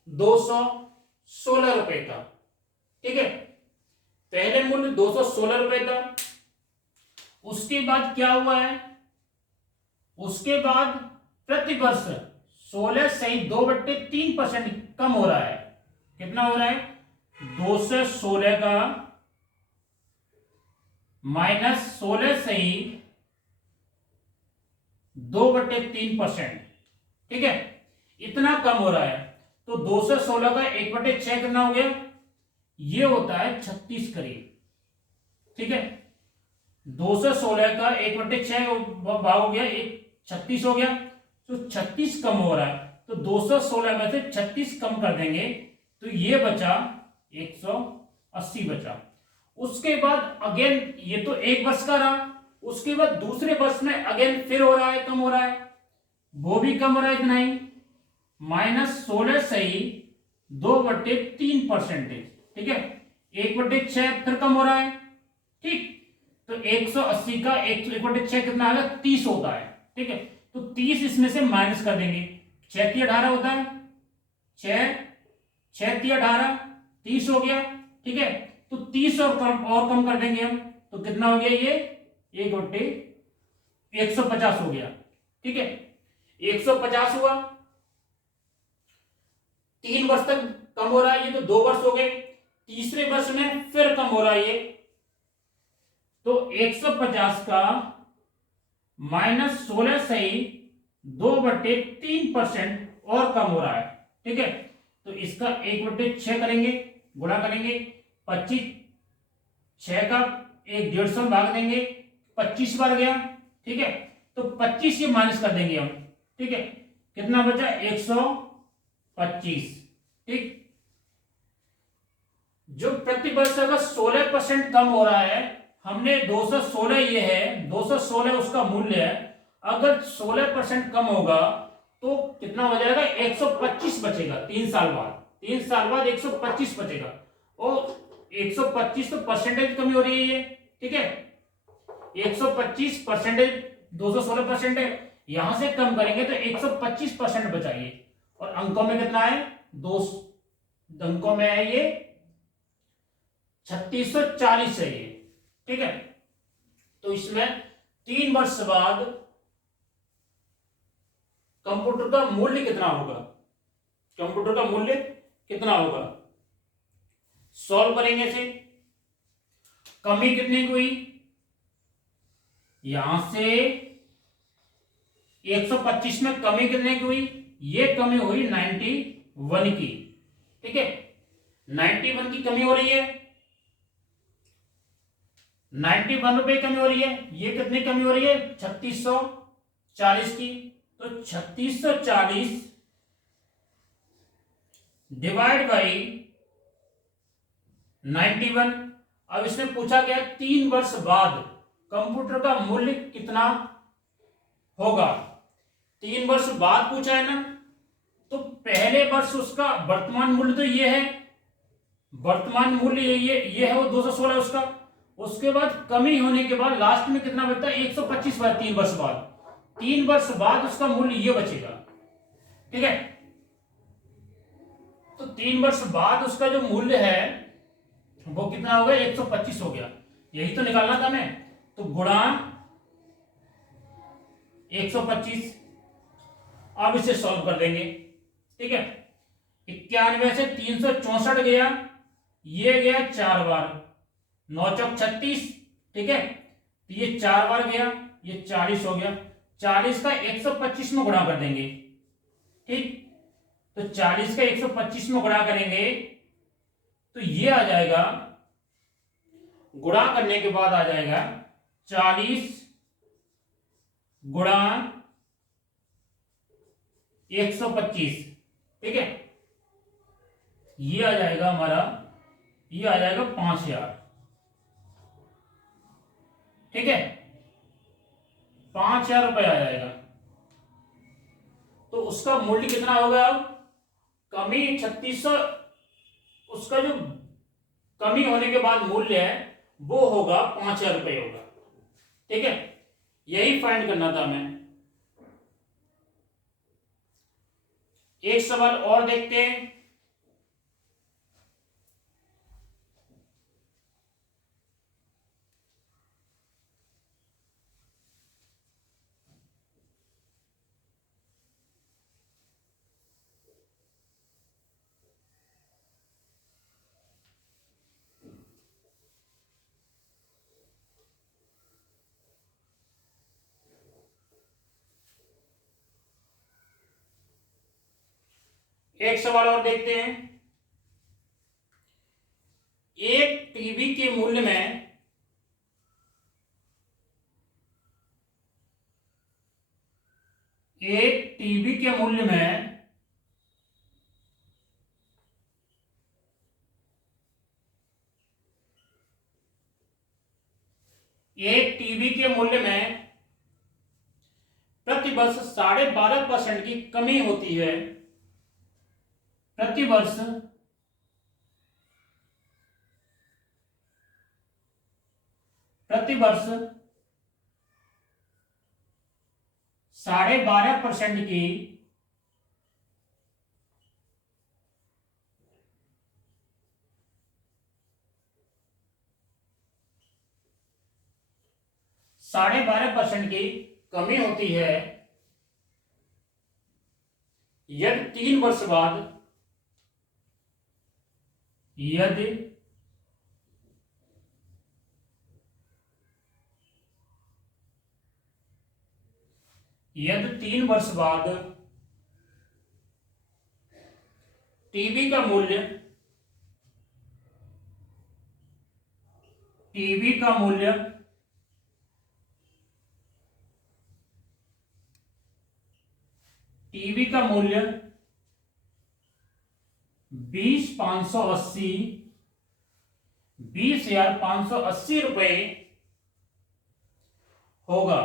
216 रुपए था। ठीक है, पहले मूल्य 216 रुपए था। उसके बाद क्या हुआ है? उसके बाद प्रति वर्ष 16 से 2/3% कम हो रहा है। कितना हो रहा है? 216 का -16 से 2/3%। ठीक है, इतना कम हो रहा है। तो 216 का 1/6 कितना हो गया? ये होता है 36 करीब। ठीक है, 216 का 1/6 भाग हो गया, एक 36 हो गया, तो 36 कम हो रहा है, तो 216 में से 36 कम कर देंगे तो ये बचा 180 बचा। उसके बाद अगेन ये तो एक वर्ष का रहा, उसके बाद दूसरे वर्ष में अगेन फिर हो रहा है, कम हो रहा है, वो भी कम हो रहा है इतना ही, -16 सही 2/3%, ठीक है, 1/6 फिर कम हो रहा है, ठीक। तो 180 का 1/6 कितना आएगा, 30 होता है, ठीक है। तो 30 इसमें से माइनस कर देंगे, 6×18 होता है, 6×6=18, 30 हो गया, ठीक है। तो 30 और कम कर देंगे हम, तो कितना हो गया ये 1/150 हो गया, ठीक है। 150 हुआ, 3 वर्ष तक कम हो रहा है, ये तो 2 वर्ष हो गए, तीसरे वर्ष में फिर कम हो रहा है ये, तो 150 का -16 सही 2/3% और कम हो रहा है, ठीक है। तो इसका 1/6 करेंगे, गुणा करेंगे, 25, 6 का 1/150 भाग देंगे, 25 बार गया, ठीक है। तो 25 ये माइनस कर देंगे हम, ठीक है, कितना बचा 125, ठीक। जो प्रति वर्ष अगर 16% कम हो रहा है, हमने 216 ये है, 216 उसका मूल्य है, अगर 16% कम होगा तो कितना हो जाएगा 125 बचेगा, 3 साल बाद, 3 साल बाद 125 बचेगा, और 125 तो परसेंटेज कमी हो रही है ये, ठीक है, 125% 216% है, यहां से कम करेंगे तो 125% बचाइए, और अंकों में कितना है, 2 अंकों में है ये 3640 है ये, ठीक है। तो इसमें 3 वर्ष बाद कंप्यूटर का मूल्य कितना होगा, कंप्यूटर का मूल्य कितना होगा, सॉल्व करेंगे इसे, कमी कितने की हुई, यहां से 125 में कमी कितने की हुई, ये कमी हुई 91 की, ठीक है, 91 की कमी हो रही है, 91 रुपए कमी हो रही है, ये कितनी कमी हो रही है 3640 की, तो 3640 डिवाइड बाई 91। अब इसमें पूछा गया 3 वर्ष बाद कंप्यूटर का मूल्य कितना होगा, 3 वर्ष बाद पूछा है ना, तो पहले वर्ष उसका वर्तमान मूल्य तो ये है, वर्तमान मूल्य ये है वो 216 उसका, उसके बाद कमी होने के बाद लास्ट में कितना बचता है 125 बाद, 3 वर्ष बाद, 3 वर्ष बाद उसका मूल्य ये बचेगा, ठीक है। तो 3 वर्ष बाद उसका जो मूल्य है वो कितना हो गया 125 हो गया, यही तो निकालना था हमें, तो गुणा 125, अब इसे सॉल्व कर देंगे, ठीक है। 91 से 364 गया, ये गया 4 बार, 9 चौक 36, ठीक है, तो ये 4 बार गया, ये 40 हो गया, 40 का 125 में गुणा कर देंगे, ठीक। तो 40 का 125 में गुणा करेंगे तो ये आ जाएगा, गुणा करने के बाद आ जाएगा 40 गुणा 125, ठीक है, ये आ जाएगा हमारा, ये आ जाएगा 5000, ठीक है, 5000 रुपए आ जाएगा। तो उसका मूल्य कितना होगा, अब कमी 3600, उसका जो कमी होने के बाद मूल्य है वो होगा 5000 रुपए होगा, ठीक है, यही फाइंड करना था हमें। एक सवाल और देखते हैं, एक सवाल और देखते हैं, एक टीवी के मूल्य में एक टीवी के मूल्य में एक टीवी के मूल्य में प्रतिवर्ष 12.5% की कमी होती है। प्रतिवर्ष 12.5% की साढ़े 12% की कमी होती है यदि 3 वर्ष बाद यदि 3 वर्ष बाद टीवी का मूल्य टीवी का मूल्य टीवी का मूल्य 20,580 रुपए होगा।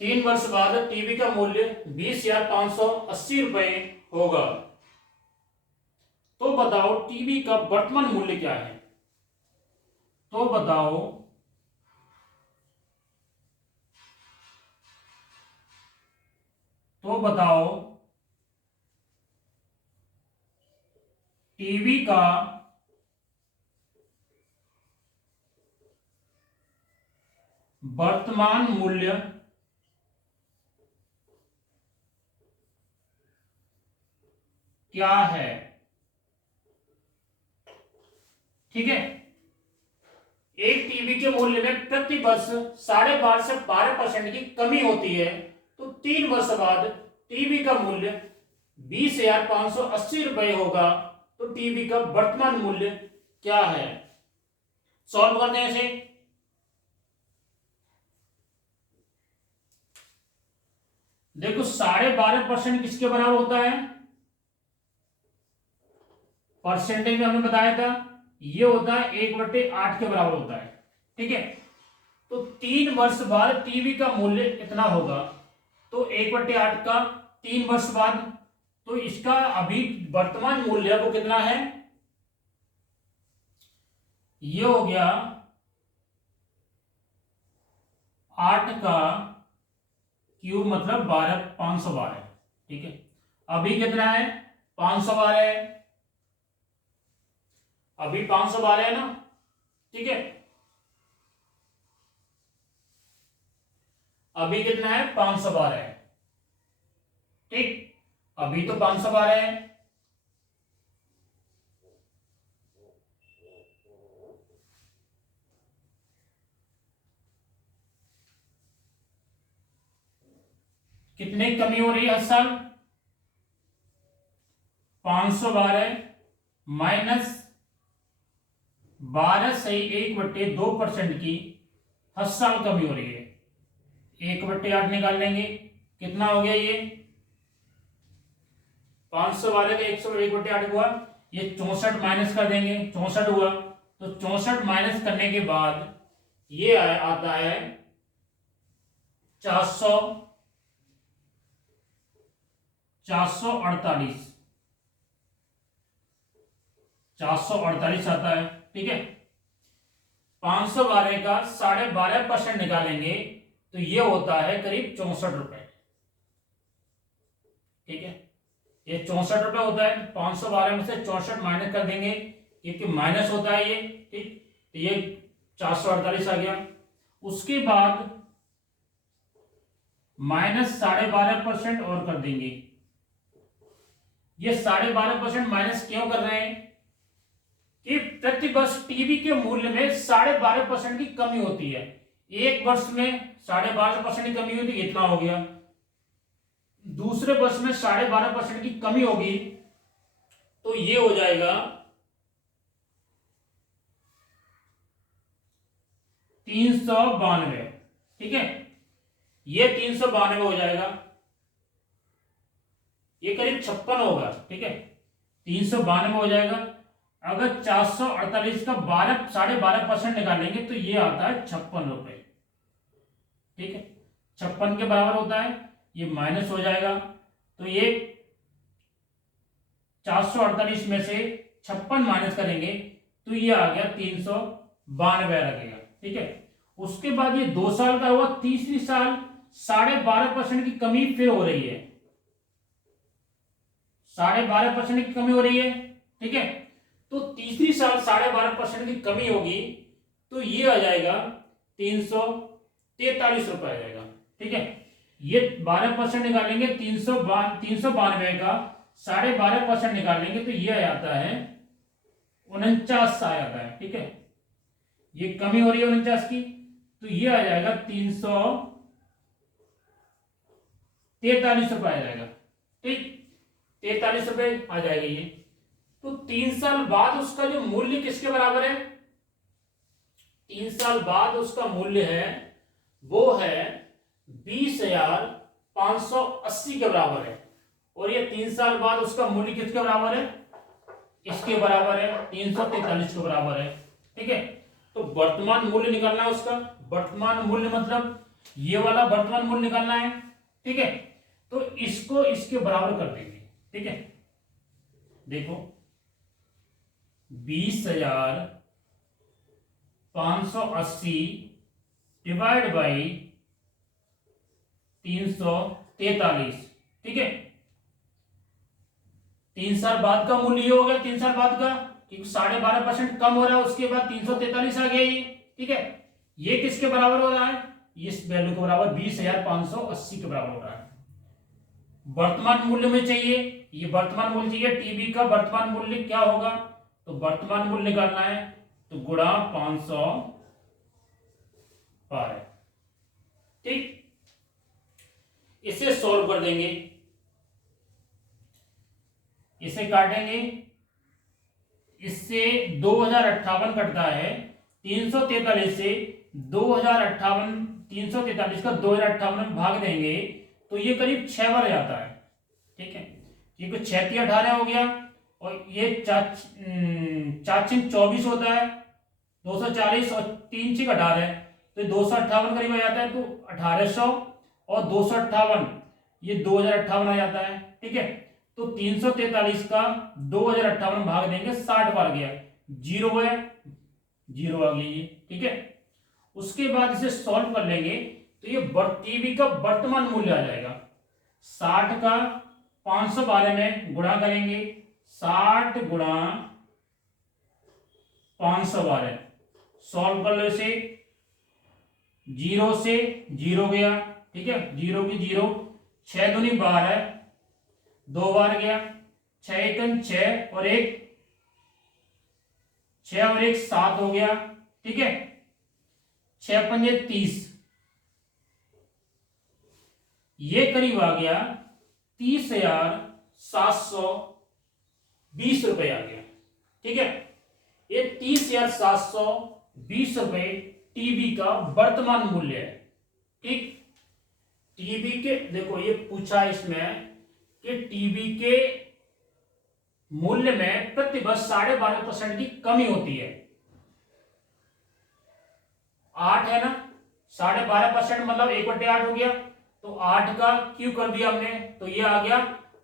तीन वर्ष बाद टीवी का मूल्य 20,580 रुपए होगा। तो बताओ टीवी का वर्तमान मूल्य क्या है? तो बताओ टीवी का वर्तमान मूल्य क्या है? ठीक है, एक टीवी के मूल्य में प्रति वर्ष 12.5 से 12% की कमी होती है। तो 3 वर्ष बाद टीवी का मूल्य 20,580 रुपए होगा। तो टीवी का वर्तमान मूल्य क्या है? सॉल्व करते हैं इसे। देखो 12.5% किसके बराबर होता है? परसेंटेज में हमने बताया था ये होता है 1/8 के बराबर होता है। ठीक है, तो 3 वर्ष बाद टीवी का मूल्य इतना होगा। तो 1/8 का 3 वर्ष बाद, तो इसका अभी वर्तमान मूल्य वो कितना है? ये हो गया 8 का क्यूब मतलब 512। ठीक है, अभी कितना है? 512 है। अभी 512 है ना। ठीक है, अभी कितना है? 512 है। ठीक, अभी तो 512 है। कितने कमी हो रही है हर साल? 512 माइनस 12/1/2% की हर साल कमी हो रही है। 1/8 निकाल लेंगे, कितना हो गया ये? 512 का 1/8 हुआ, ये 64 माइनस कर देंगे, 64 हुआ। तो 64 माइनस करने के बाद ये आता है 448 आता है। ठीक है, 512 का 12.5% निकालेंगे तो ये होता है करीब 64 रुपए। ठीक है, ये 64 रुपए होता है। 512 में से 64 माइनस कर देंगे क्योंकि माइनस होता है ये। ठीक, तो ये 448 आ गया। उसके बाद माइनस 12.5% और कर देंगे। ये 12.5% माइनस क्यों कर रहे हैं? कि प्रति वर्ष टीवी के मूल्य में 12.5% की कमी होती है। एक वर्ष में 12.5% की कमी हुई तो इतना हो गया। दूसरे वर्ष में 12.5% की कमी होगी तो ये हो जाएगा 392, ठीक है, ये 392 हो जाएगा, ये करीब 56 होगा, ठीक है, 392 हो जाएगा। अगर 448 का 12.5% निकालेंगे तो ये आता है 56 रुपए, ठीक है, 56 के बराबर होता है, ये माइनस हो जाएगा, तो ये 448 में से 56 माइनस करेंगे तो ये आ गया 392 लगेगा, ठीक है। उसके बाद ये 2 साल का हुआ, तीसरी साल 12.5% की कमी फिर हो रही है, 12.5% की कमी हो रही है, ठीक है। तो तीसरी साल 12.5% की कमी होगी तो ये आ जाएगा 343 रुपए आ जाएगा, ठीक है। ये 12% निकालेंगे, 392 का 12.5% निकालेंगे तो ये आ जाता है 49 आ जाता है, ठीक है। ये कमी हो रही है 49 की, तो ये आ जाएगा 343 रुपए आ जाएगा, ठीक, 43 रुपए आ जाएगा ये। तो 3 साल बाद उसका जो मूल्य किसके बराबर है, 3 साल बाद उसका मूल्य है वो है 20,580 के बराबर है, और ये 3 साल बाद उसका मूल्य किसके बराबर है, इसके बराबर है, 343 के बराबर है, ठीक है। तो वर्तमान मूल्य निकालना है उसका, वर्तमान मूल्य मतलब ये वाला वर्तमान मूल्य निकालना है, ठीक है। तो इसको इसके बराबर कर देंगे, ठीक है। देखो 20,580 डिवाइड बाई 343, ठीक है। 3 साल बाद का मूल्य ये हो गया, 3 साल बाद का, क्योंकि 12.5% कम हो रहा है, उसके बाद 343 आ गया ये, ठीक है। ये किसके बराबर हो रहा है, इस वैल्यू के बराबर 20,580 के बराबर हो रहा है। वर्तमान मूल्य में चाहिए, ये वर्तमान मूल्य चाहिए, टीबी का वर्तमान मूल्य क्या होगा, तो वर्तमान मूल्य निकालना है तो गुणा 512, ठीक। इसे सॉल्व कर देंगे, इसे काटेंगे, इससे 2058 कटता है, 343 से 2058, 343 का 2058 में भाग देंगे तो ये करीब 6 बार जाता है, ठीक है। ये कुछ 6 × 18 हो गया, और ये 4 × 24 होता है 240, और 3 × 18 तो 258 करीब आ जाता है, तो 1800 और 258 ये 2058 आ जाता है, ठीक है। तो 343 का 2058 भाग देंगे, 60 बार गया, जीरो है, जीरो आ गया ये, ठीक है। उसके बाद इसे सॉल्व कर लेंगे तो ये टीबी का वर्तमान मूल्य आ जाएगा, 60 का 512 में गुणा करेंगे, 60 गुणा 512, सॉल्व कर लो इसे, 0 से 0 गया, ठीक है, 0 की 0, 6 दूनी 12, 2 बार गया, 6 एकम 6 और 1 6 और 1 7 हो गया, ठीक है, 6 पंजे 30, ये करीब आ गया 30,720 रुपए आ गया, ठीक है। ये 30,720 रुपए टीबी का वर्तमान मूल्य है, ठीक। टीबी के देखो ये पूछा इसमें कि टीबी के मूल्य में प्रति वर्ष 12.5% की कमी होती है, 8 है ना, 12.5% मतलब 1/8 हो गया, तो 8 का क्यू कर दिया हमने तो ये आ गया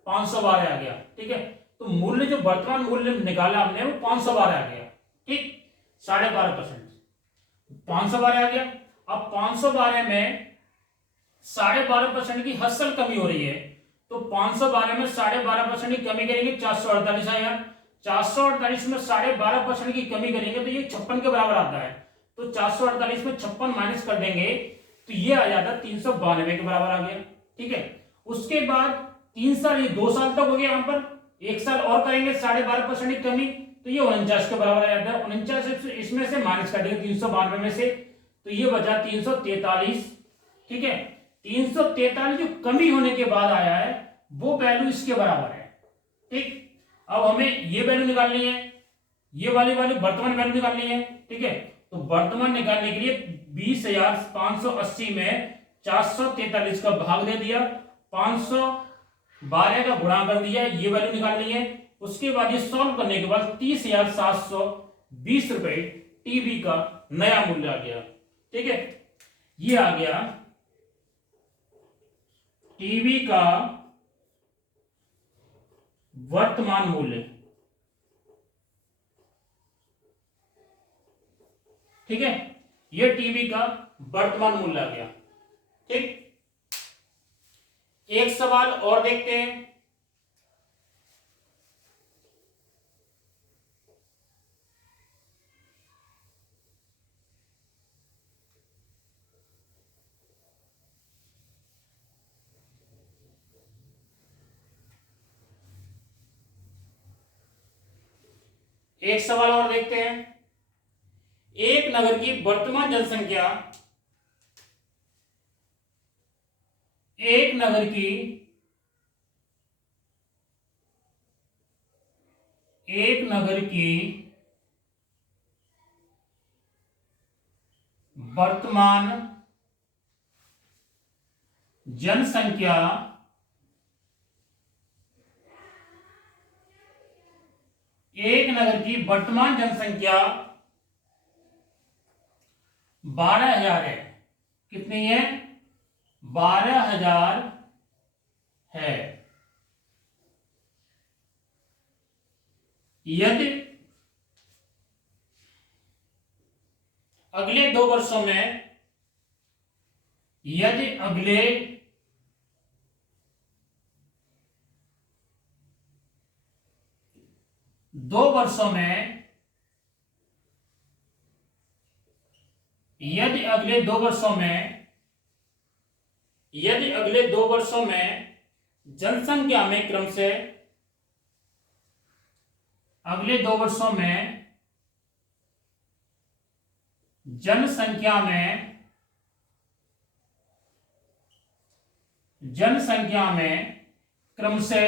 512 आ गया, ठीक है। तो मूल्य जो वर्तमान मूल्य निकाला हमने वो 512 आ गया, ठीक, 12.5%, 512 आ गया। अब 512 में 12.5% की हसल कमी हो रही है, तो 512 में 12.5% की कमी करेंगे, 448 आएगा, 448 में 12.5% की कमी करेंगे तो ये 56 के बराबर आता है, तो 448 में 56 माइनस कर देंगे तो ये आ जाता है 392 के बराबर आ गया, ठीक है। उसके बाद 3 साल, ये 2 साल तक हो गया, यहां पर 1 साल और करेंगे 12.5% की कमी तो ये 49 के बराबर आ जाता है, 49 इसमें से माइनस कर देंगे 392 में से, तो ये बचा 343, ठीक है। 343 जो कमी होने के बाद आया है वो वैल्यू इसके बराबर है, ठीक। अब हमें ये वैल्यू निकालनी है, ये वाली वर्तमान वैल्यू निकालनी है, ठीक है। तो वर्तमान निकालने के लिए 20,580 में 443 का भाग दे दिया, 512 का गुणा कर दिया, ये वैल्यू निकालनी है। उसके बाद ये सॉल्व करने के बाद 30,720 रुपए टीवी का नया मूल्य आ गया। ठीक है, ये आ गया टीवी का वर्तमान मूल्य। ठीक है, ये टीवी का वर्तमान मूल्य आ गया। ठीक, एक सवाल और देखते हैं। एक सवाल और देखते हैं। एक नगर की वर्तमान जनसंख्या, एक नगर की वर्तमान जनसंख्या एक नगर की वर्तमान जनसंख्या 12,000 है। कितनी है? 12,000 है। यदि अगले 2 वर्षों में, यदि अगले 2 वर्षों में, यदि अगले 2 वर्षों में, यदि अगले 2 वर्षों में जनसंख्या में क्रम से, अगले 2 वर्षों में जनसंख्या में क्रम से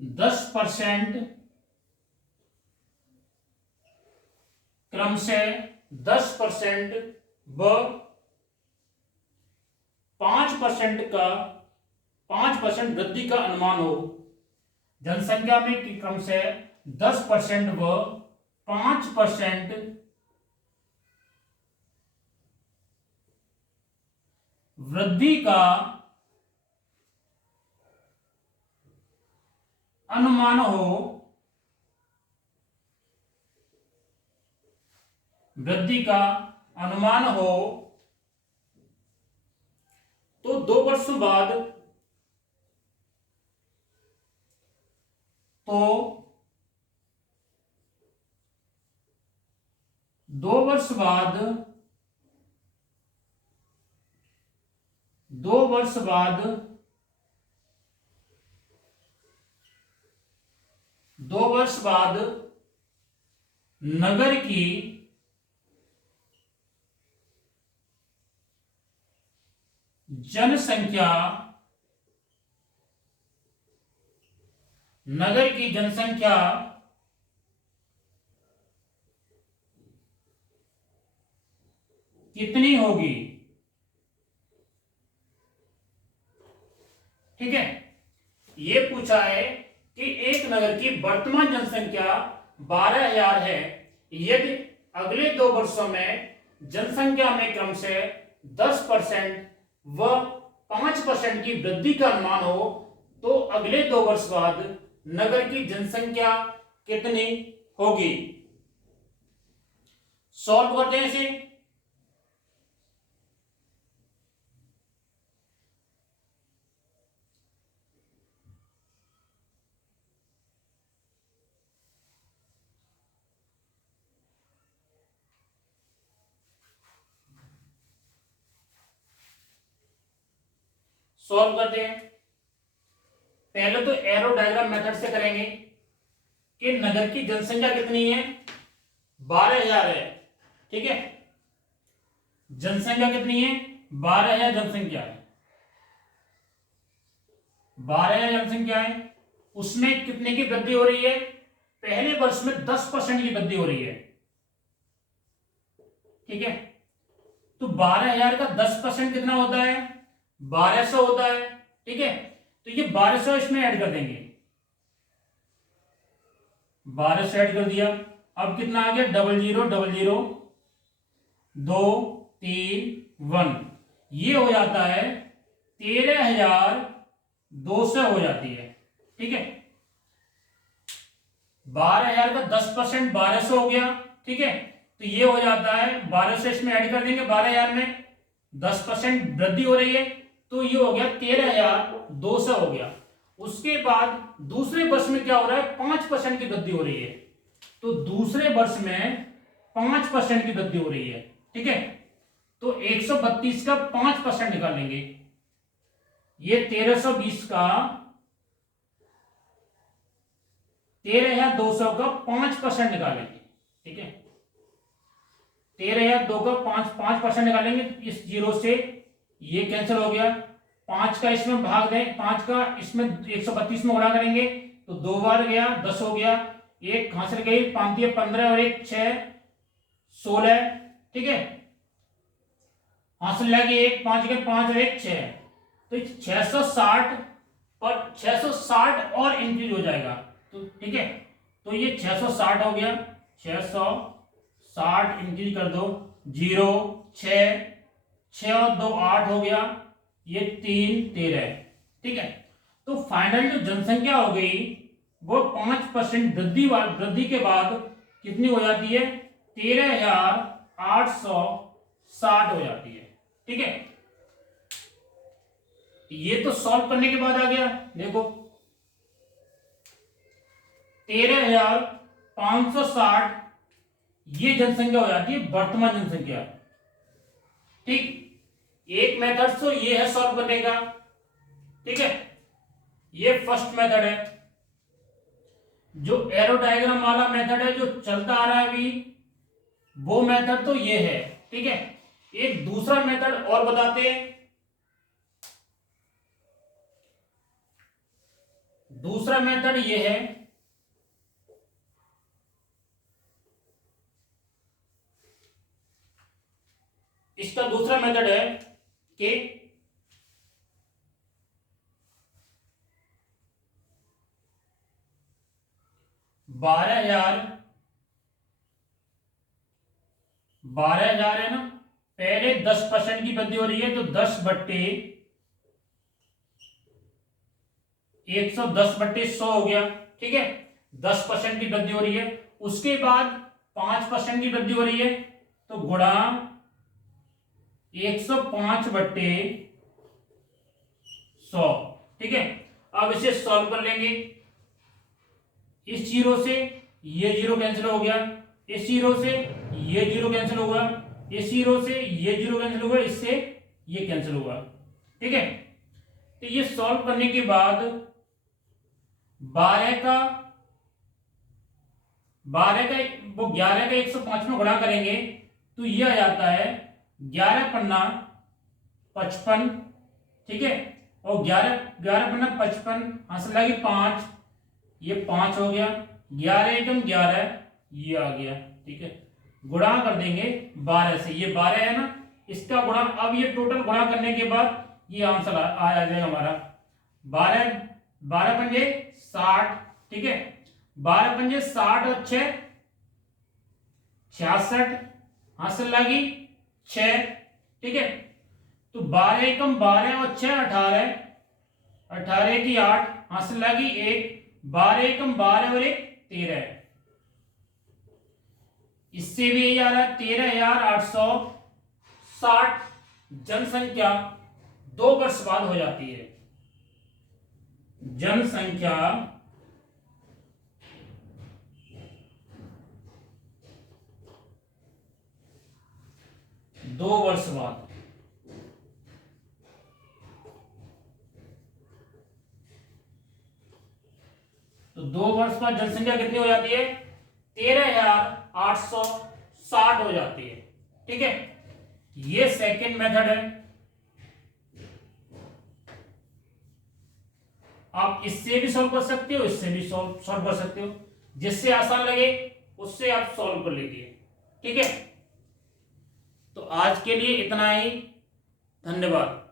10%, क्रम से 10% व 5% वृद्धि का अनुमान हो। जनसंख्या में क्रम से 10% व 5% वृद्धि का अनुमान हो, वृद्धि का अनुमान हो, तो 2 वर्षों बाद, तो 2 वर्ष बाद, 2 वर्ष बाद, 2 वर्ष बाद नगर की जनसंख्या, नगर की जनसंख्या कितनी होगी? ठीक है, ये पूछा है कि एक नगर की वर्तमान जनसंख्या 12,000 है। यदि अगले 2 वर्षों में जनसंख्या में क्रम से 10% व 5% की वृद्धि का अनुमान हो, तो अगले 2 वर्ष बाद नगर की जनसंख्या कितनी होगी? सॉल्व करते हैं इसे। सॉल्व करते हैं। पहले तो एरो डायग्राम मेथड से करेंगे कि नगर की जनसंख्या कितनी है? 12,000 है। ठीक है, जनसंख्या कितनी है? 12,000 जनसंख्या है, 12,000 जनसंख्या है। उसमें कितने की वृद्धि हो रही है? पहले वर्ष में 10% की वृद्धि हो रही है, ठीक है। तो 12,000 का 10% कितना होता है, 1200 होता है, ठीक है। तो ये 1200 इसमें ऐड कर देंगे, 1200 ऐड कर दिया। अब कितना आ गया, 000023 1, ये हो जाता है 13,200 हो जाती है, ठीक है। 12,000 का 10% 1200 हो गया, ठीक है। तो ये हो जाता है 1200 इसमें ऐड कर देंगे, 12,000 में 10% वृद्धि हो रही है, तो ये हो गया 13,200 हो गया। उसके बाद दूसरे वर्ष में क्या हो रहा है, 5% की वृद्धि हो रही है, तो दूसरे वर्ष में 5% की वृद्धि हो रही है, ठीक है। तो 132 का 5% निकालेंगे, ये 1320 का 13,200 का 5% निकालेंगे, ठीक है। 13,200 का 5% निकालेंगे, इस जीरो से ये कैंसिल हो गया, 5 का इसमें भाग दें, 5 का इसमें 132 में गुणा करेंगे तो 2 बार गया 10 हो गया, एक हासिल गई 5 दिए 15 और 1 6 16, ठीक है। हासिल लगी 1 5 गए 5 और 1 6, तो 660 पर 660 और इंक्रीज हो जाएगा, तो ठीक है। तो ये 660 हो गया, 660 इंक्रीज कर दो, 0 6 6 और 2 8 हो गया, ये 3 13, ठीक है। तो फाइनल जो जनसंख्या हो गई वो 5% वृद्धि के बाद कितनी हो जाती है, 13,860 हो जाती है, ठीक है। ये तो सॉल्व करने के बाद आ गया, देखो 13,560 ये जनसंख्या हो जाती है वर्तमान जनसंख्या, ठीक। एक मेथड तो ये है सॉल्व करने का, ठीक है, ये फर्स्ट मेथड है। जो एरो डायग्राम वाला मेथड है जो चलता आ रहा है अभी, वो मेथड तो ये है, ठीक है। एक दूसरा मेथड और बताते हैं, दूसरा मेथड ये है, इसका दूसरा मेथड है कि 12,000 है ना, पहले 10% की वृद्धि हो रही है तो 10/110/100 हो गया, ठीक है। 10% की वृद्धि हो रही है, उसके बाद 5% की वृद्धि हो रही है तो गुणा 105/100, ठीक है। अब इसे सॉल्व कर लेंगे, इस जीरो से ये जीरो कैंसिल हो गया, इस जीरो से ये जीरो कैंसिल होगा, इस जीरो से ये जीरो कैंसिल होगा, इससे ये कैंसिल होगा, ठीक है। तो ये सॉल्व करने के बाद 12 का वो 11 का 105 में गुणा करेंगे तो ये आ जाता है 11 पन्ना 55, ठीक है। और 11 पन्ना 55 हासिल लगी 5, ये 5 हो गया, 11 एकम 11 ये आ गया, ठीक है। गुणा कर देंगे 12 से, ये 12 है ना, इसका गुणा, अब ये टोटल गुणा करने के बाद ये आंसर आ जाएगा हमारा 12 पंजे 60, ठीक है। 12 पंजे 60 और 6 66 हासिल लगी 6, ठीक है। तो 12 एकम 12 और 6 18, 18 की 8 हासिल लगी 1, 12 एकम 12 और 1 13, इससे भी यही आ रहा है 13,860 जनसंख्या 2 वर्ष बाद हो जाती है, जनसंख्या 2 वर्ष बाद। तो 2 वर्ष बाद जनसंख्या कितनी हो जाती है, 13,860 हो जाती है, ठीक है। ये सेकंड मेथड है, आप इससे भी सॉल्व कर सकते हो, इससे भी सॉल्व कर सकते हो। जिससे आसान लगे उससे आप सॉल्व कर लीजिए। ठीक है, तो आज के लिए इतना ही। धन्यवाद।